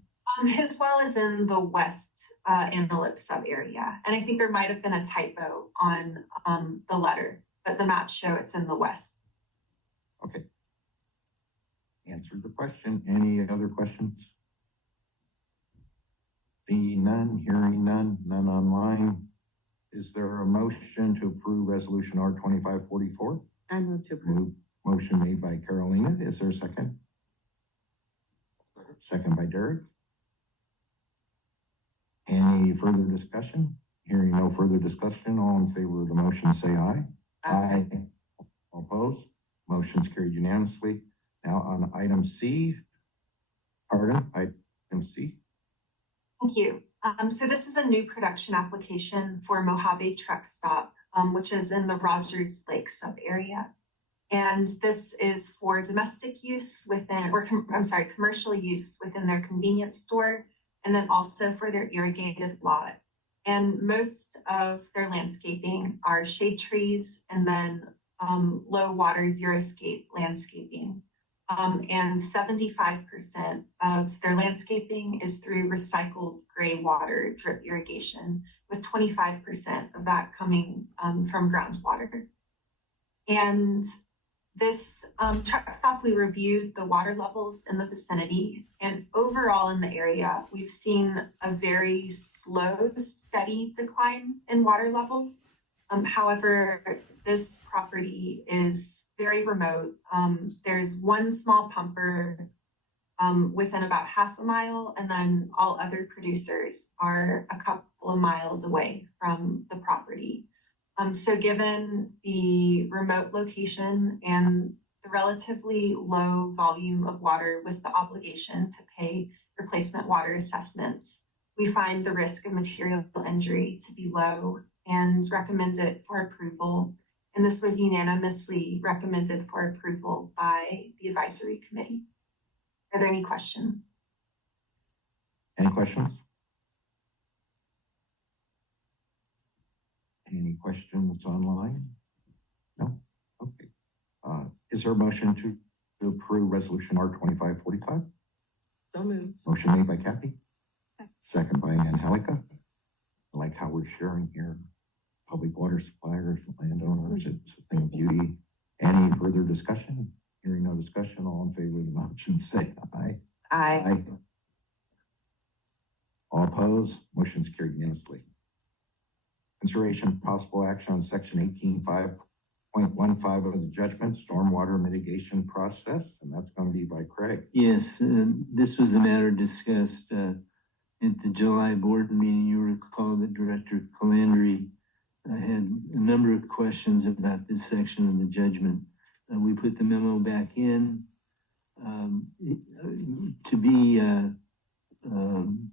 His well is in the west Antelope sub area. And I think there might have been a typo on the letter, but the maps show it's in the west. Okay. Answered the question. Any other questions? Seeing none, hearing none, none online. Is there a motion to approve resolution R-2544? I move to approve. Motion made by Carolina. Is there a second? Second by Derek. Any further discussion? Hearing no further discussion, all in favor of the motion say aye. Aye. All opposed? Motion's carried unanimously. Now on item C. Item C. Thank you. So this is a new production application for Mojave Truck Stop, which is in the Rogers Lake sub area. And this is for domestic use within, commercial use within their convenience store, and then also for their irrigated lot. And most of their landscaping are shade trees and then low water xeriscape landscaping. And 75% of their landscaping is through recycled gray water drip irrigation, with 25% of that coming from groundwater. And this truck stop, we reviewed the water levels in the vicinity, and overall in the area, we've seen a very slow, steady decline in water levels. However, this property is very remote. There's one small pumper within about half a mile, and then all other producers are a couple of miles away from the property. So given the remote location and the relatively low volume of water with the obligation to pay replacement water assessments, we find the risk of material injury to be low and recommend it for approval. And this was unanimously recommended for approval by the advisory committee. Are there any questions? Any questions? Any questions online? No? Okay. Is there a motion to approve resolution R-2545? So moved. Motion made by Kathy. Second by Angelica. I like how we're sharing here. Public water suppliers, landowners, it's a thing of beauty. Any further discussion? Hearing no discussion, all in favor of the motion say aye. Aye. All opposed? Motion's carried unanimously. Consideration of possible action on section 18.5.15 of the judgment, stormwater mitigation process, and that's going to be by Craig. Yes, this was a matter discussed at the July board meeting. You recall that Director Calandry had a number of questions about this section of the judgment. We put the memo back in to be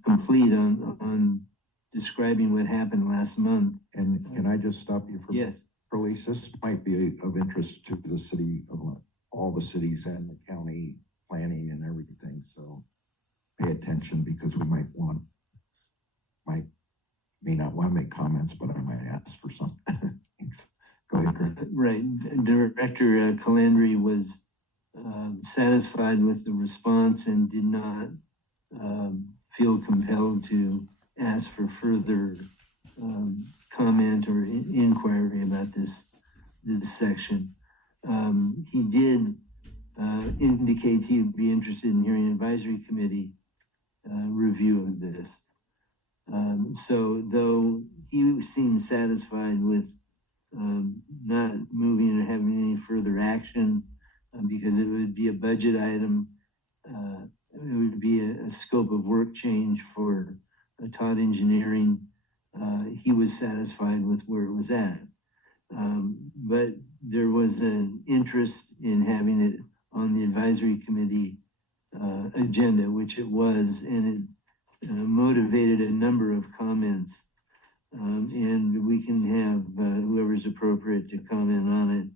complete on describing what happened last month. And can I just stop you for yes, release? This might be of interest to the city of all the cities and the county planning and everything. So pay attention, because we may not want to make comments, but I might ask for some. Thanks. Go ahead, Greg. Right. Director Calandry was satisfied with the response and did not feel compelled to ask for further comment or inquiry about this section. He did indicate he would be interested in hearing an advisory committee review of this. So though he seemed satisfied with not moving or having any further action because it would be a budget item, it would be a scope of work change for Todd Engineering. He was satisfied with where it was at. But there was an interest in having it on the advisory committee agenda, which it was, and it motivated a number of comments. And we can have whoever's appropriate to comment on it.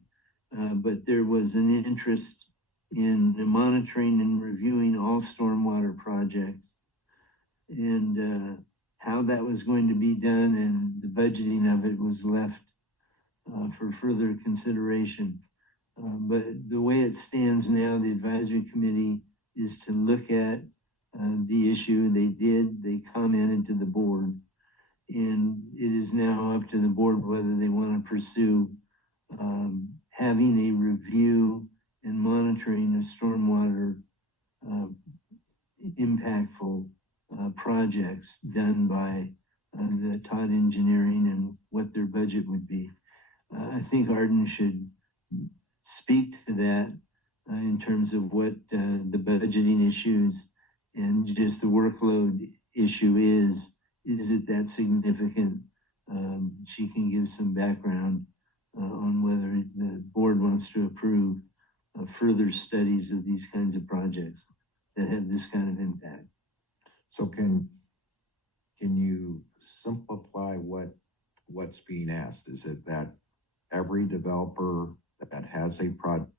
But there was an interest in monitoring and reviewing all stormwater projects and how that was going to be done, and the budgeting of it was left for further consideration. But the way it stands now, the advisory committee is to look at the issue. They commented to the board, and it is now up to the board whether they want to pursue having a review and monitoring of stormwater impactful projects done by the Todd Engineering and what their budget would be. I think Arden should speak to that in terms of what the budgeting issues and just the workload issue is. Is it that significant? She can give some background on whether the board wants to approve further studies of these kinds of projects that have this kind of impact. So can you simplify what's being asked? Is it that every developer that has a project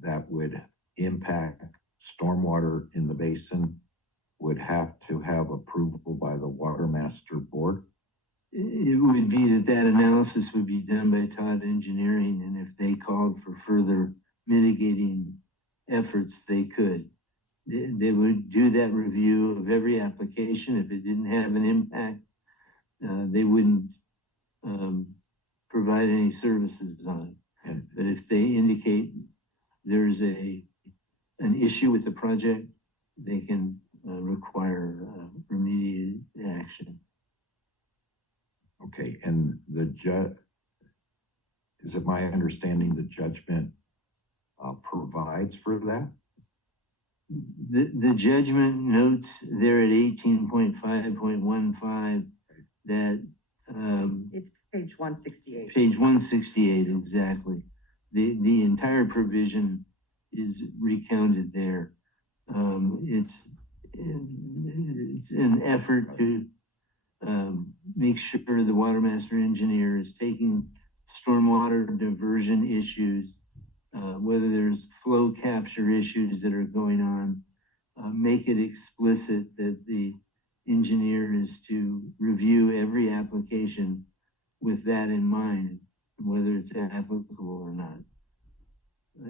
that would impact stormwater in the basin would have to have approval by the Watermaster board? It would be that analysis would be done by Todd Engineering, and if they called for further mitigating efforts, they could. They would do that review of every application. If it didn't have an impact, they wouldn't provide any services on it. But if they indicate there's an issue with the project, they can require remediate action. Okay, and is it my understanding the judgment provides for that? The judgment notes there at 18.5.15 that it's page 168. Page 168, exactly. The entire provision is recounted there. It's an effort to make sure the Watermaster engineer is taking stormwater diversion issues, whether there's flow capture issues that are going on, make it explicit that the engineer is to review every application with that in mind, whether it's applicable or not.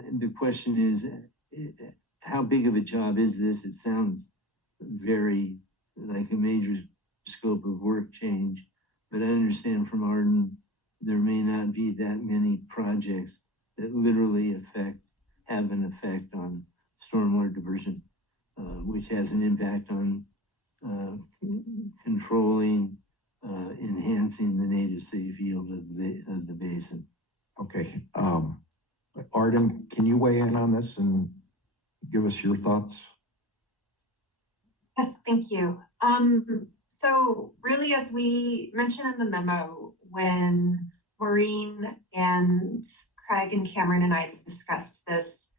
And the question is, how big of a job is this? It sounds very like a major scope of work change, but I understand from Arden, there may not be that many projects that literally have an effect on stormwater diversion, which has an impact on controlling, enhancing the native safe yield of the basin. Okay, Arden, can you weigh in on this and give us your thoughts? Yes, thank you. So really, as we mentioned in the memo, when Maureen and Craig and Cameron and I discussed this,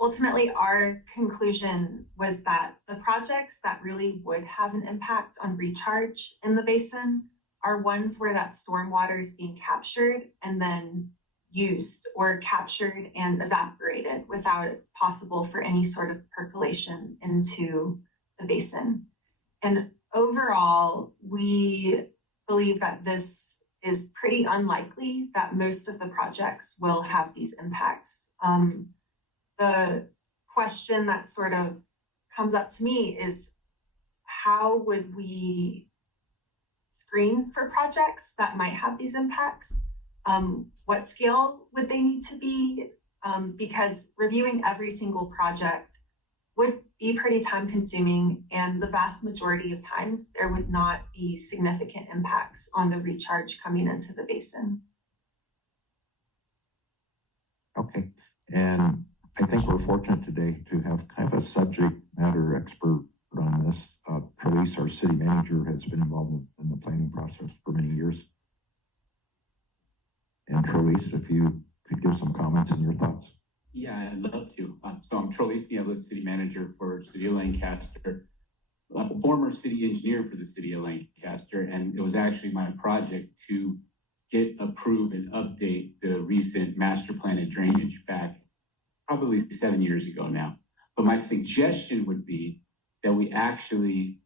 ultimately our conclusion was that the projects that really would have an impact on recharge in the basin are ones where that stormwater is being captured and then used, or captured and evaporated without it possible for any sort of percolation into the basin. And overall, we believe that this is pretty unlikely that most of the projects will have these impacts. The question that sort of comes up to me is, how would we screen for projects that might have these impacts? what scale would they need to be? Because reviewing every single project would be pretty time consuming, and the vast majority of times there would not be significant impacts on the recharge coming into the basin. Okay, and I think we're fortunate today to have kind of a subject matter expert on this. Trelise, our city manager, has been involved in the planning process for many years. And Trelise, if you could give some comments and your thoughts. Yeah, I'd love to. So I'm Trelise Nieves, city manager for City of Lancaster. I'm a former city engineer for the city of Lancaster, and it was actually my project to get, approve, and update the recent master plan and drainage back probably 7 years ago now. But my suggestion would be that we actually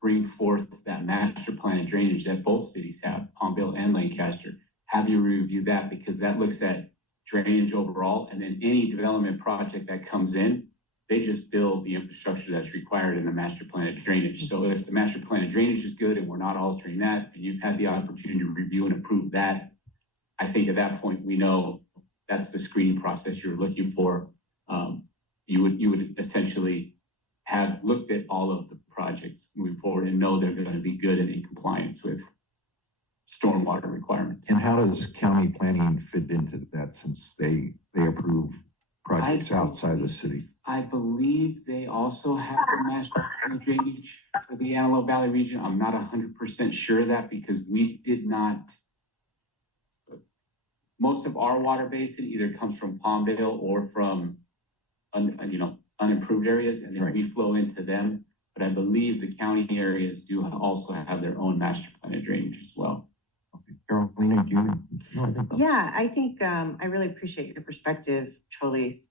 bring forth that master plan and drainage that both cities have, Palmville and Lancaster. Have you review that, because that looks at drainage overall, and then any development project that comes in, they just build the infrastructure that's required in the master plan of drainage. So if the master plan of drainage is good and we're not altering that, and you've had the opportunity to review and approve that, I think at that point we know that's the screening process you're looking for. You would essentially have looked at all of the projects moving forward and know they're going to be good and in compliance with stormwater requirements. And how does county planning fit into that, since they approve projects outside the city? I believe they also have the master plan of drainage for the Antelope Valley region. I'm not 100% sure of that, because we did not. Most of our water basin either comes from Palmville or from, unimproved areas, and then we flow into them. But I believe the county areas do also have their own master plan of drainage as well. Carolina, do you? Yeah, I think I really appreciate your perspective, Trelise,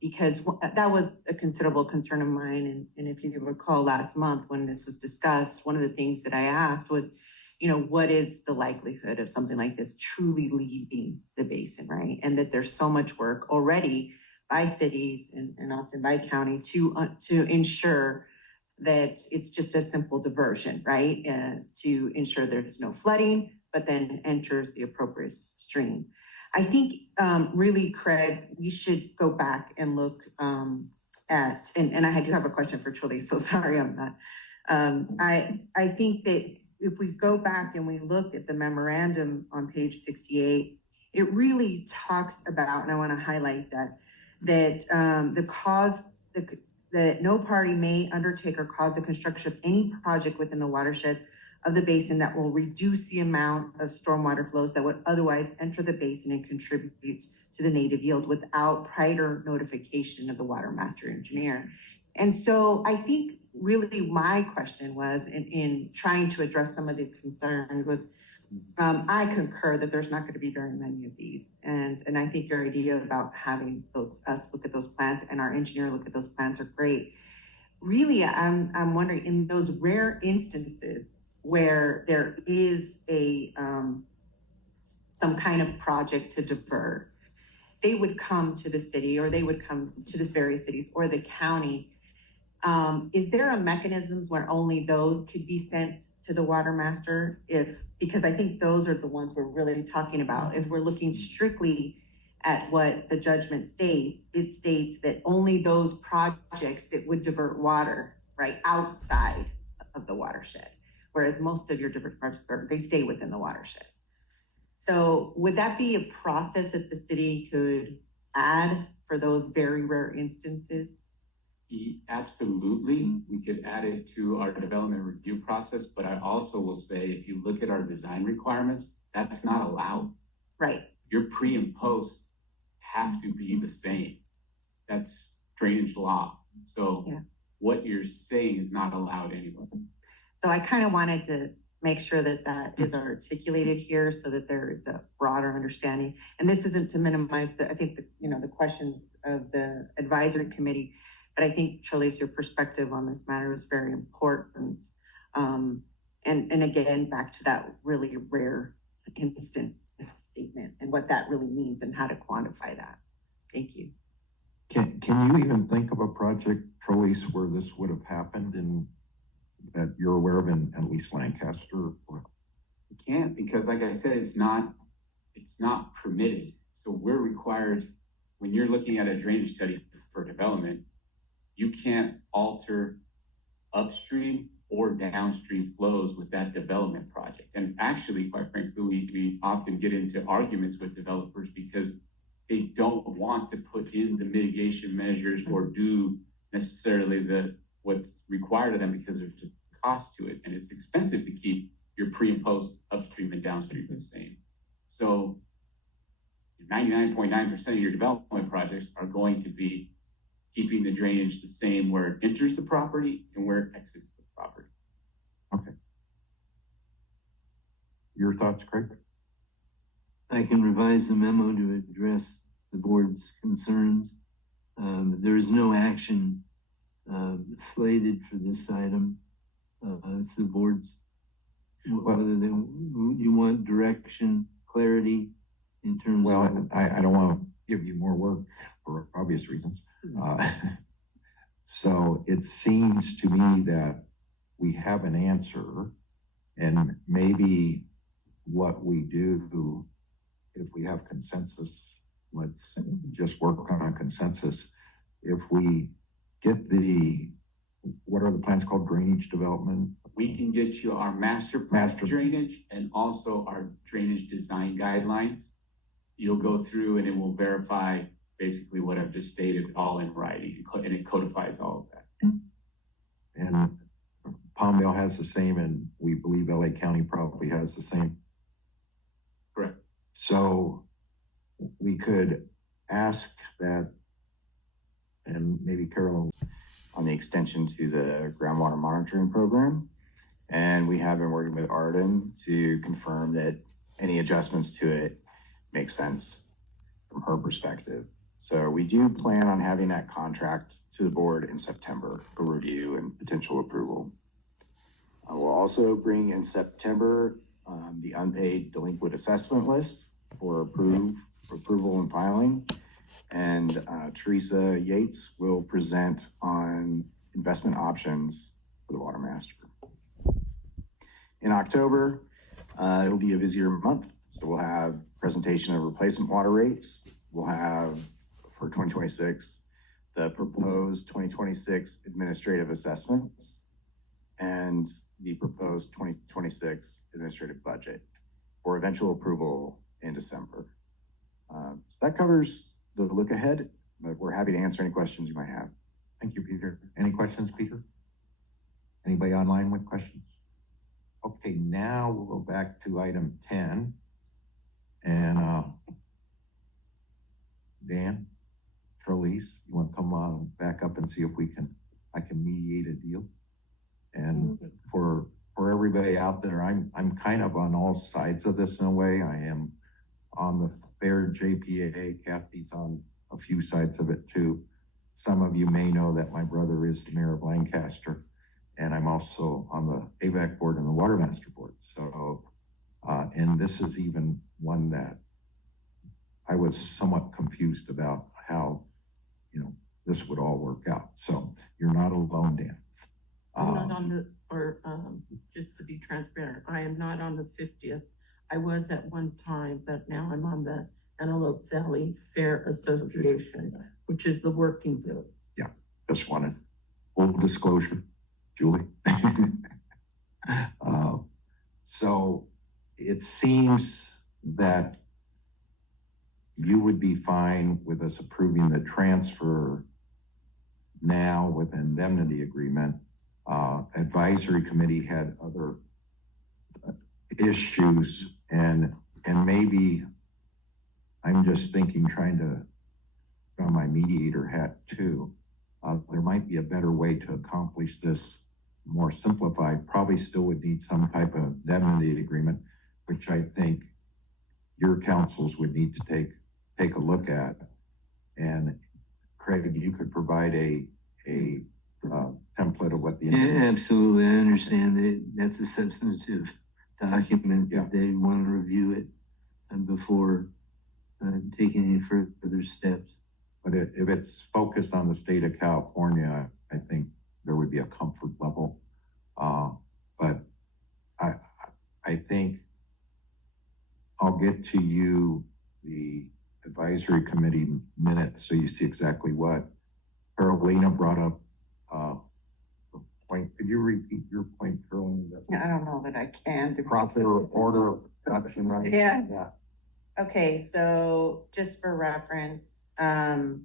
because that was a considerable concern of mine. And if you recall last month when this was discussed, one of the things that I asked was, what is the likelihood of something like this truly leaving the basin, right? And that there's so much work already by cities and often by county to ensure that it's just a simple diversion, right? To ensure there's no flooding, but then enters the appropriate stream. I think really, Craig, we should go back and look at, and I do have a question for Trelise, so sorry I'm not. I think that if we go back and we look at the memorandum on page 68, it really talks about, and I want to highlight that no party may undertake or cause the construction of any project within the watershed of the basin that will reduce the amount of stormwater flows that would otherwise enter the basin and contribute to the native yield without prior notification of the Watermaster engineer. And so I think really my question was, in trying to address some of the concerns, was I concur that there's not going to be very many of these. And I think your idea about having us look at those plans and our engineer look at those plans are great. Really, I'm wondering, in those rare instances where there is some kind of project to defer, they would come to the city, or they would come to this various cities or the county. Is there a mechanisms where only those could be sent to the Watermaster? Because I think those are the ones we're really talking about. If we're looking strictly at what the judgment states, it states that only those projects that would divert water, right, outside of the watershed, whereas most of your different projects, they stay within the watershed. So would that be a process that the city could add for those very rare instances? Absolutely, we could add it to our development review process, but I also will say, if you look at our design requirements, that's not allowed. Right. Your pre and post have to be the same. That's drainage law. So what you're saying is not allowed anywhere. So I kind of wanted to make sure that that is articulated here so that there is a broader understanding. And this isn't to minimize the questions of the advisory committee, but I think, Trelise, your perspective on this matter is very important. And again, back to that really rare instant statement and what that really means and how to quantify that. Thank you. Can you even think of a project, Trelise, where this would have happened and that you're aware of in at least Lancaster? You can't, because like I said, it's not it's not permitted. So we're required, when you're looking at a drainage study for development, you can't alter upstream or downstream flows with that development project. And actually, quite frankly, we often get into arguments with developers because they don't want to put in the mitigation measures or do necessarily what's required of them because there's a cost to it. And it's expensive to keep your pre and post upstream and downstream the same. So 99.9% of your development projects are going to be keeping the drainage the same where it enters the property and where it exits the property. Okay. Your thoughts, Craig? I can revise the memo to address the board's concerns. There is no action slated for this item. It's the board's, whether you want direction, clarity in terms of. I don't want to give you more work for obvious reasons. So it seems to me that we have an answer, and maybe what we do, if we have consensus, let's just work on a consensus. If we get what are the plans called, drainage development? We can get you our master plan drainage and also our drainage design guidelines. You'll go through and it will verify basically what I've just stated all in writing, and it codifies all of that. And Palmdale has the same, and we believe LA County probably has the same. Correct. So we could ask that, and maybe Carolyn. On the extension to the groundwater monitoring program. And we have been working with Arden to confirm that any adjustments to it make sense from her perspective. So we do plan on having that contract to the board in September for review and potential approval. We'll also bring in September the unpaid delinquent assessment list for approval and filing. And Teresa Yates will present on investment options for the Watermaster. In October, it'll be a busier month. So we'll have presentation of replacement water rates. We'll have, for 2026, the proposed 2026 administrative assessments and the proposed 2026 administrative budget for eventual approval in December. So that covers the look ahead, but we're happy to answer any questions you might have. Thank you, Peter. Any questions, Peter? Anybody online with questions? Okay, now we'll go back to item 10. And Dan, Trelise, you want to come on back up and see if I can mediate a deal? And for everybody out there, I'm kind of on all sides of this in a way. I am on the fair JPA. Kathy's on a few sides of it too. Some of you may know that my brother is the mayor of Lancaster, and I'm also on the AVAC board and the Watermaster board. So, and this is even one that I was somewhat confused about how, this would all work out. So you're not alone, Dan. I'm not on just to be transparent, I am not on the 50th. I was at one time, but now I'm on the Antelope Valley Fair Association, which is the working group. Yeah, just wanted full disclosure, Julie. So it seems that you would be fine with us approving the transfer now with an indemnity agreement. Advisory committee had other issues, and maybe I'm just thinking, trying to put on my mediator hat too. There might be a better way to accomplish this, more simplified. Probably still would need some type of indemnity agreement, which I think your councils would need to take a look at. And Craig, you could provide a template of what the absolutely. I understand that that's a substantive document that they want to review it before taking any further steps. But if it's focused on the state of California, I think there would be a comfort level. But I think I'll get to you the advisory committee minutes so you see exactly what Carolina brought up. The point, could you repeat your point, Carolina? I don't know that I can. Proper order of production, right? Yeah. Yeah. Okay, so just for reference, on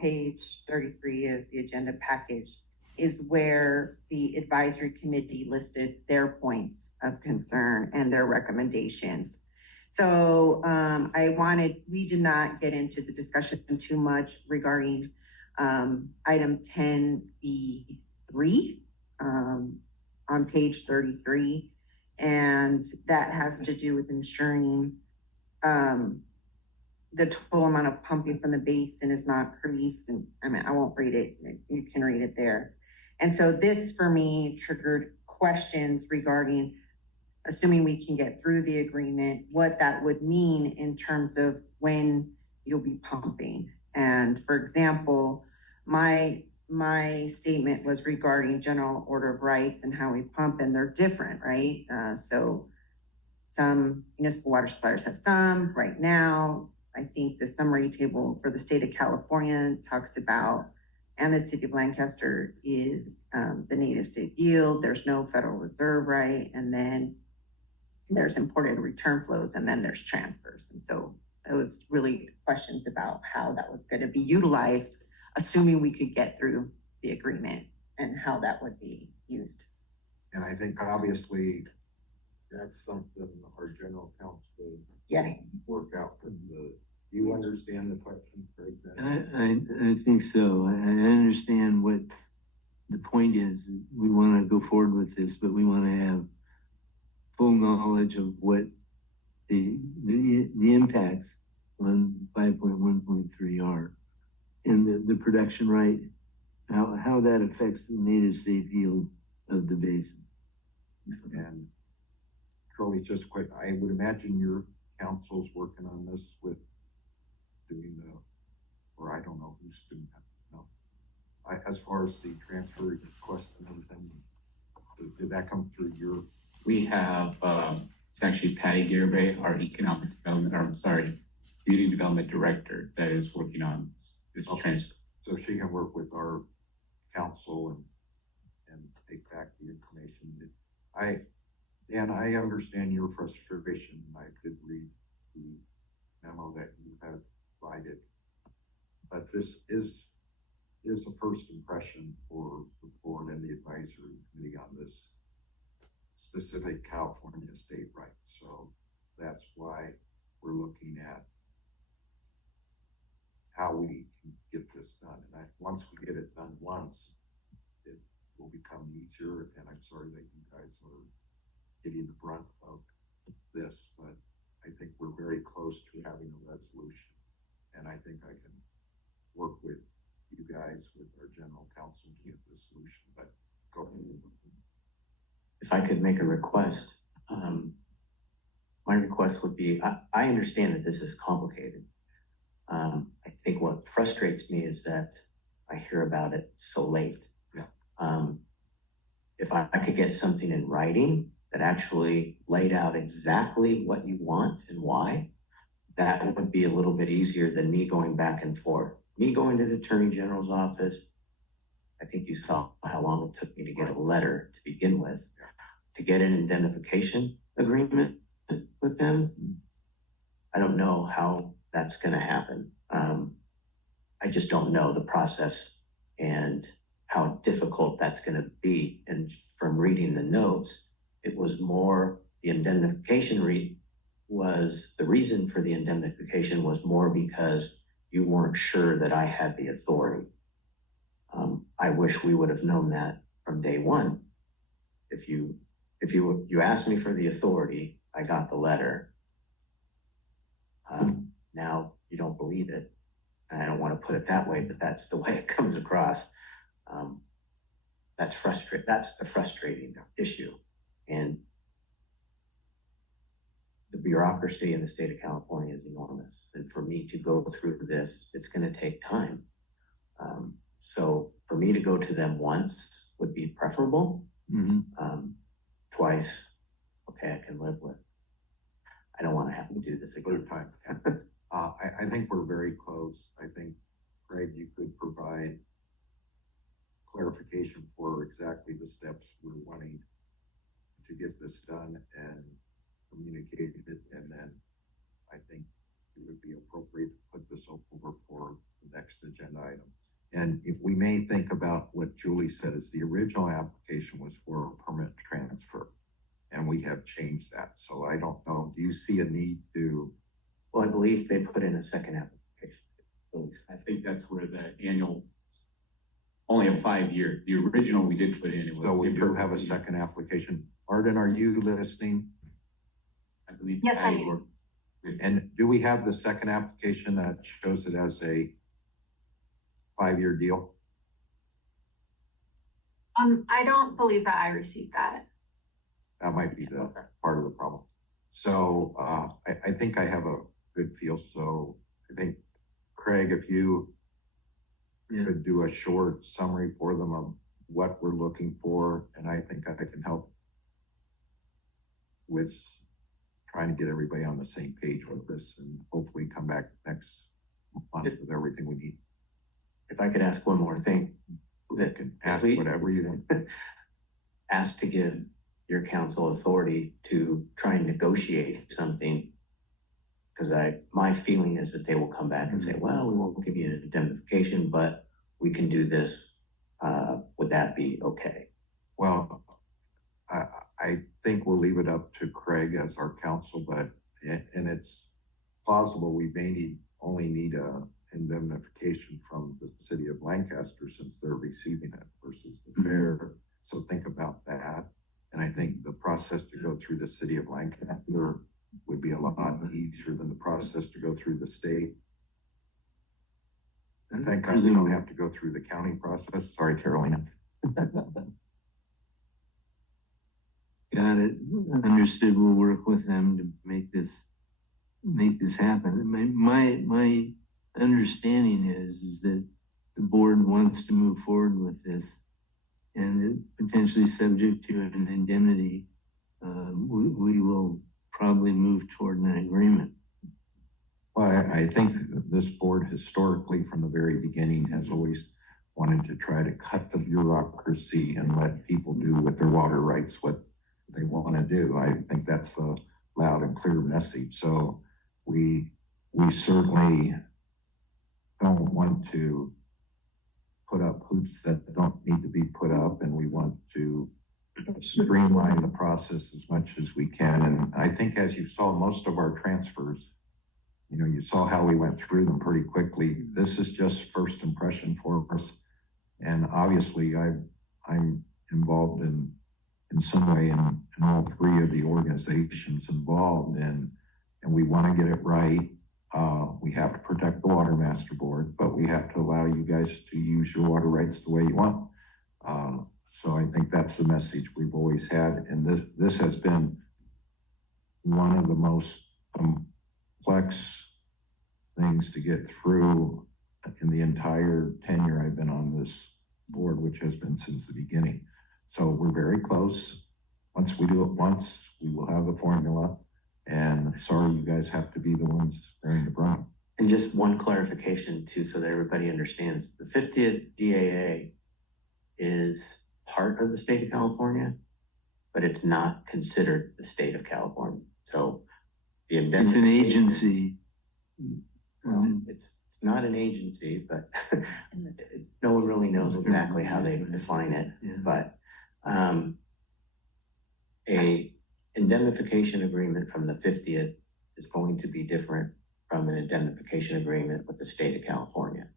page 33 of the agenda package is where the advisory committee listed their points of concern and their recommendations. So we did not get into the discussion too much regarding item 10B3 on page 33. And that has to do with ensuring the total amount of pumping from the basin is not increased. And I mean, I won't read it. You can read it there. And so this for me triggered questions regarding, assuming we can get through the agreement, what that would mean in terms of when you'll be pumping. And for example, my statement was regarding general order of rights and how we pump, and they're different, right? So some municipal water suppliers have some right now. I think the summary table for the state of California talks about, and the city of Lancaster is the native state yield. There's no Federal Reserve right. And then there's imported return flows, and then there's transfers. And so it was really questions about how that was going to be utilized, assuming we could get through the agreement and how that would be used. And I think obviously that's something our general counsel yes. work out from the, do you understand the question, Craig? I think so. I understand what the point is. We want to go forward with this, but we want to have full knowledge of what the impacts on 5.1.3 are, and the production right, how that affects the native state yield of the basin. And Charlie, just quick, I would imagine your council's working on this with doing the, or I don't know who's doing that. No, as far as the transfer request and everything, did that come through your? We have, it's actually Patty Garibay, our community development director, that is working on this transfer. So she can work with our council and take back the information. Dan, I understand your frustration. I did read the memo that you have provided, but this is a first impression for the board and the advisory committee on this specific California state right. So that's why we're looking at how we can get this done. And once we get it done once, it will become easier. And I'm sorry that you guys are getting the brunt of this, but I think we're very close to having a resolution. And I think I can work with you guys, with our general counsel, to get the solution. But go ahead. If I could make a request, my request would be, I understand that this is complicated. I think what frustrates me is that I hear about it so late. Yeah. If I could get something in writing that actually laid out exactly what you want and why, that would be a little bit easier than me going back and forth. Me going to the Attorney General's office, I think you saw how long it took me to get a letter to begin with. To get an indemnification agreement with them, I don't know how that's going to happen. I just don't know the process and how difficult that's going to be. And from reading the notes, it was more the indemnification was the reason for the indemnification was more because you weren't sure that I had the authority. I wish we would have known that from day one. If you asked me for the authority, I got the letter. Now you don't believe it. And I don't want to put it that way, but that's the way it comes across. That's the frustrating issue. And the bureaucracy in the state of California is enormous. And for me to go through this, it's going to take time. So for me to go to them once would be preferable. Mm-hmm. Twice, okay, I can live with. I don't want to have to do this again. Third time. I think we're very close. I think, Craig, you could provide clarification for exactly the steps we're wanting to get this done and communicate it, and then I think it would be appropriate to put this over for the next agenda item. And if we may think about what Julie said, is the original application was for a permit transfer, and we have changed that. So I don't know, do you see a need to? Well, I believe they put in a second application. I think that's where the annual, only a 5-year, the original we did put in. It was So we do have a second application. Arden, are you listening? I believe. Yes, I am. And do we have the second application that shows it as a 5-year deal? I don't believe that I received that. That might be the part of the problem. So I think I have a good feel. So I think, Craig, if you could do a short summary for them of what we're looking for, and I think I can help with trying to get everybody on the same page with this, and hopefully come back next month with everything we need. If I could ask one more thing. That can ask whatever you want. Ask to give your council authority to try and negotiate something. Because my feeling is that they will come back and say, well, we won't give you an indemnification, but we can do this. Would that be okay? Well, I think we'll leave it up to Craig as our counsel, but, and it's plausible we may only need a indemnification from the city of Lancaster since they're receiving it versus the fair. So think about that. And I think the process to go through the city of Lancaster would be a lot easier than the process to go through the state. And thank God we don't have to go through the county process. Sorry, Carolina. Got it. Understood. We'll work with them to make this happen. My understanding is that the board wants to move forward with this, and it potentially subject to an indemnity. We will probably move toward an agreement. Well, I think this board historically from the very beginning has always wanted to try to cut the bureaucracy and let people do with their water rights what they want to do. I think that's a loud and clear message. So we certainly don't want to put up hoops that don't need to be put up, and we want to streamline the process as much as we can. And I think as you saw most of our transfers, you know, you saw how we went through them pretty quickly. This is just first impression for us. And obviously I'm involved in some way in all three of the organizations involved, and we want to get it right. We have to protect the Watermaster Board, but we have to allow you guys to use your water rights the way you want. So I think that's the message we've always had. And this has been one of the most complex things to get through in the entire tenure I've been on this board, which has been since the beginning. So we're very close. Once we do it once, we will have the formula. And sorry, you guys have to be the ones bearing the brunt. And just one clarification too, so that everybody understands. The 50th DAA is part of the state of California, but it's not considered the state of California. So it's an agency. Well, it's not an agency, but no one really knows exactly how they define it. Yeah. But a indemnification agreement from the 50th is going to be different from an indemnification agreement with the state of California.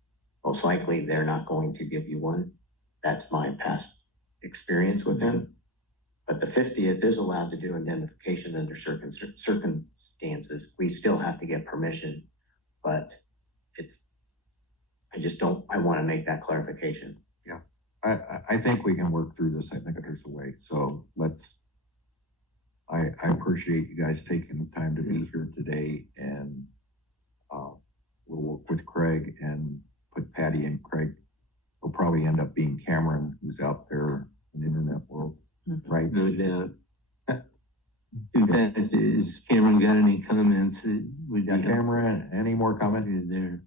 Most likely they're not going to give you one. That's my past experience with them. But the 50th is allowed to do indemnification under certain circumstances. We still have to get permission, but I want to make that clarification. Yeah, I think we can work through this. I think there's a way. So I appreciate you guys taking the time to be here today, and we'll work with Craig and put Patty and Craig. Will probably end up being Cameron, who's out there in the internet world, right? No doubt. In fact, is Cameron got any comments? Would Yeah, Cameron, any more comments? There.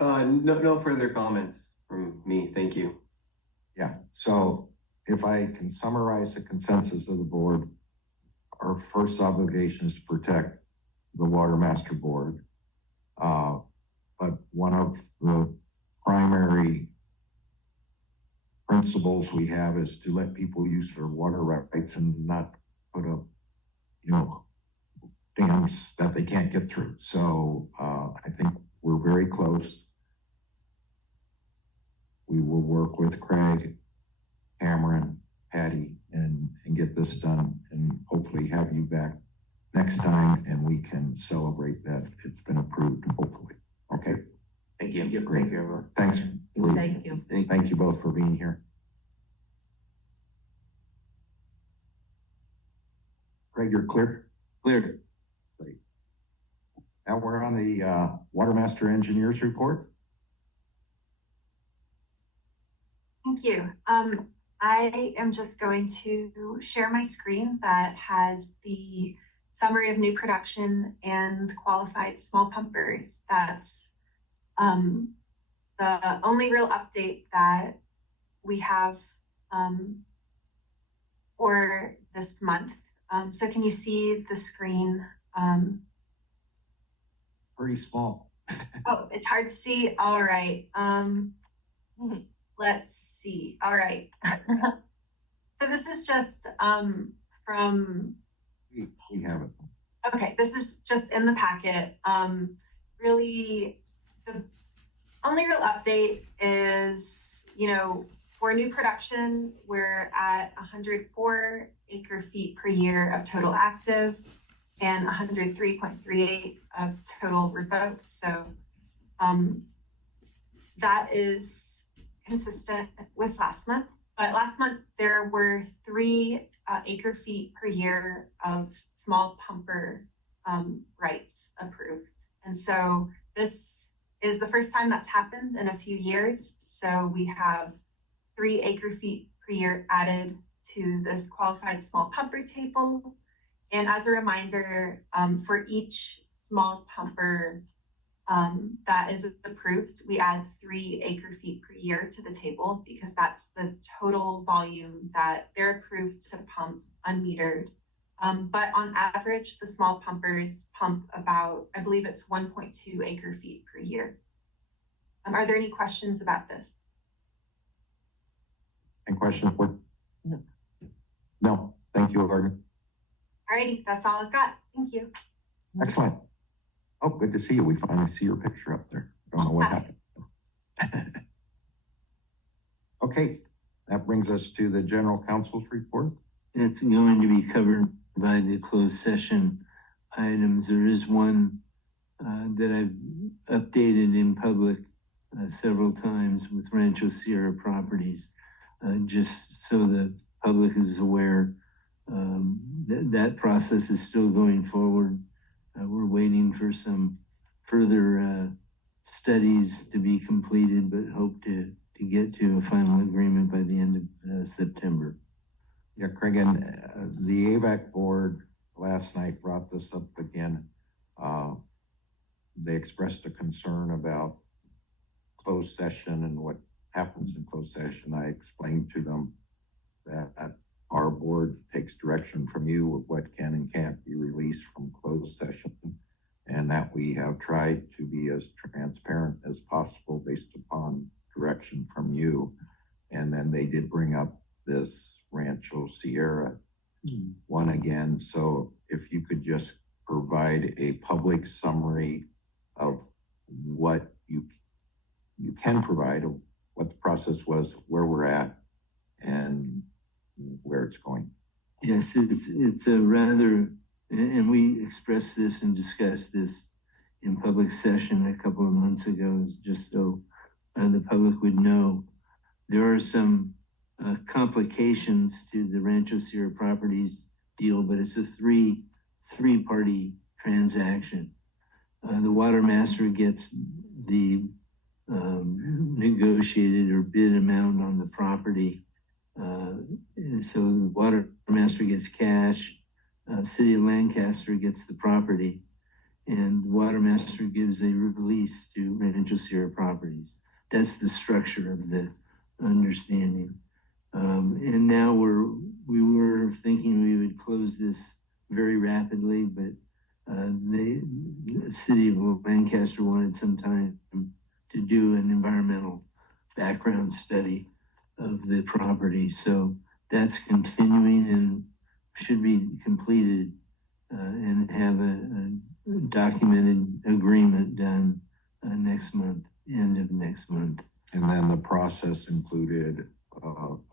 No further comments from me. Thank you. Yeah, so if I can summarize the consensus of the board, our first obligation is to protect the Watermaster Board. But one of the primary principles we have is to let people use their water rights and not put up, dams that they can't get through. So I think we're very close. We will work with Craig, Cameron, Patty, and get this done, and hopefully have you back next time, and we can celebrate that it's been approved, hopefully. Okay. Thank you. Great. Thank you, everyone. Thanks. Thank you. Thank you both for being here. Craig, you're clear? Clear. Great. Now we're on the Watermaster Engineers Report. Thank you. I am just going to share my screen that has the summary of new production and qualified small pumpers. That's the only real update that we have for this month. So can you see the screen? Pretty small. Oh, it's hard to see. All right. Let's see. All right. So this is just from. We have it. Okay, this is just in the packet. Really, the only real update is, for new production, we're at 104 acre feet per year of total active and 103.38 of total revoked. So that is consistent with last month. But last month, there were 3 acre feet per year of small pumper rights approved. And so this is the first time that's happened in a few years. So we have 3 acre feet per year added to this qualified small pumper table. And as a reminder, for each small pumper that is approved, we add 3 acre feet per year to the table because that's the total volume that they're approved to pump unmetered. But on average, the small pumpers pump about, I believe it's 1.2 acre feet per year. Are there any questions about this? Any questions? No. Thank you, Gordon. Alrighty, that's all I've got. Thank you. Excellent. Oh, good to see you. We finally see your picture up there. Don't know what happened. Okay, that brings us to the general counsel's report. It's going to be covered by the closed session items. There is one that I've updated in public several times with Rancho Sierra Properties, just so the public is aware. That process is still going forward. We're waiting for some further studies to be completed, but hope to get to a final agreement by the end of September. Yeah, Craig, and the AVAC board last night brought this up again. They expressed a concern about closed session and what happens in closed session. I explained to them that our board takes direction from you of what can and can't be released from closed session, and that we have tried to be as transparent as possible based upon direction from you. And then they did bring up this Rancho Sierra one again. So if you could just provide a public summary of what you can provide, of what the process was, where we're at, and where it's going. Yes, it's a rather, and we expressed this and discussed this in public session a couple of months ago, just so the public would know. There are some complications to the Rancho Sierra Properties deal, but it's a three-party transaction. The Watermaster gets the negotiated or bid amount on the property. And so the Watermaster gets cash. City of Lancaster gets the property, and Watermaster gives a release to Rancho Sierra Properties. That's the structure of the understanding. And now we were thinking we would close this very rapidly, but the City of Lancaster wanted some time to do an environmental background study of the property. So that's continuing and should be completed and have a documented agreement done next month, end of next month. And then the process included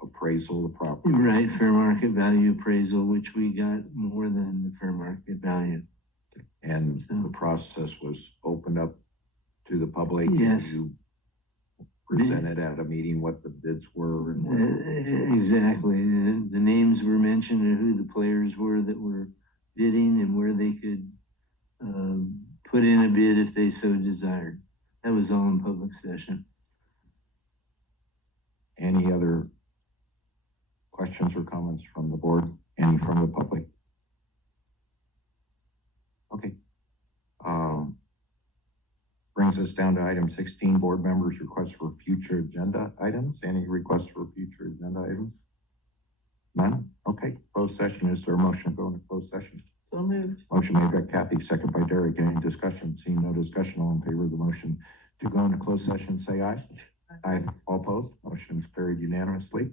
appraisal of the property. Right, fair market value appraisal, which we got more than the fair market value. And the process was opened up to the public. Yes. You presented at a meeting what the bids were and what. Exactly. The names were mentioned and who the players were that were bidding and where they could put in a bid if they so desired. That was all in public session. Any other questions or comments from the board? Any from the public? Okay. Brings us down to item 16, board members' requests for future agenda items. Any requests for future agenda items? None? Okay, closed session. Is there a motion to go into closed session? So moved. Motion made by Kathy, second by Derek. Any discussion? Seeing no discussion, all in favor of the motion to go into closed session, say aye. Aye. All opposed? Motion is carried unanimously.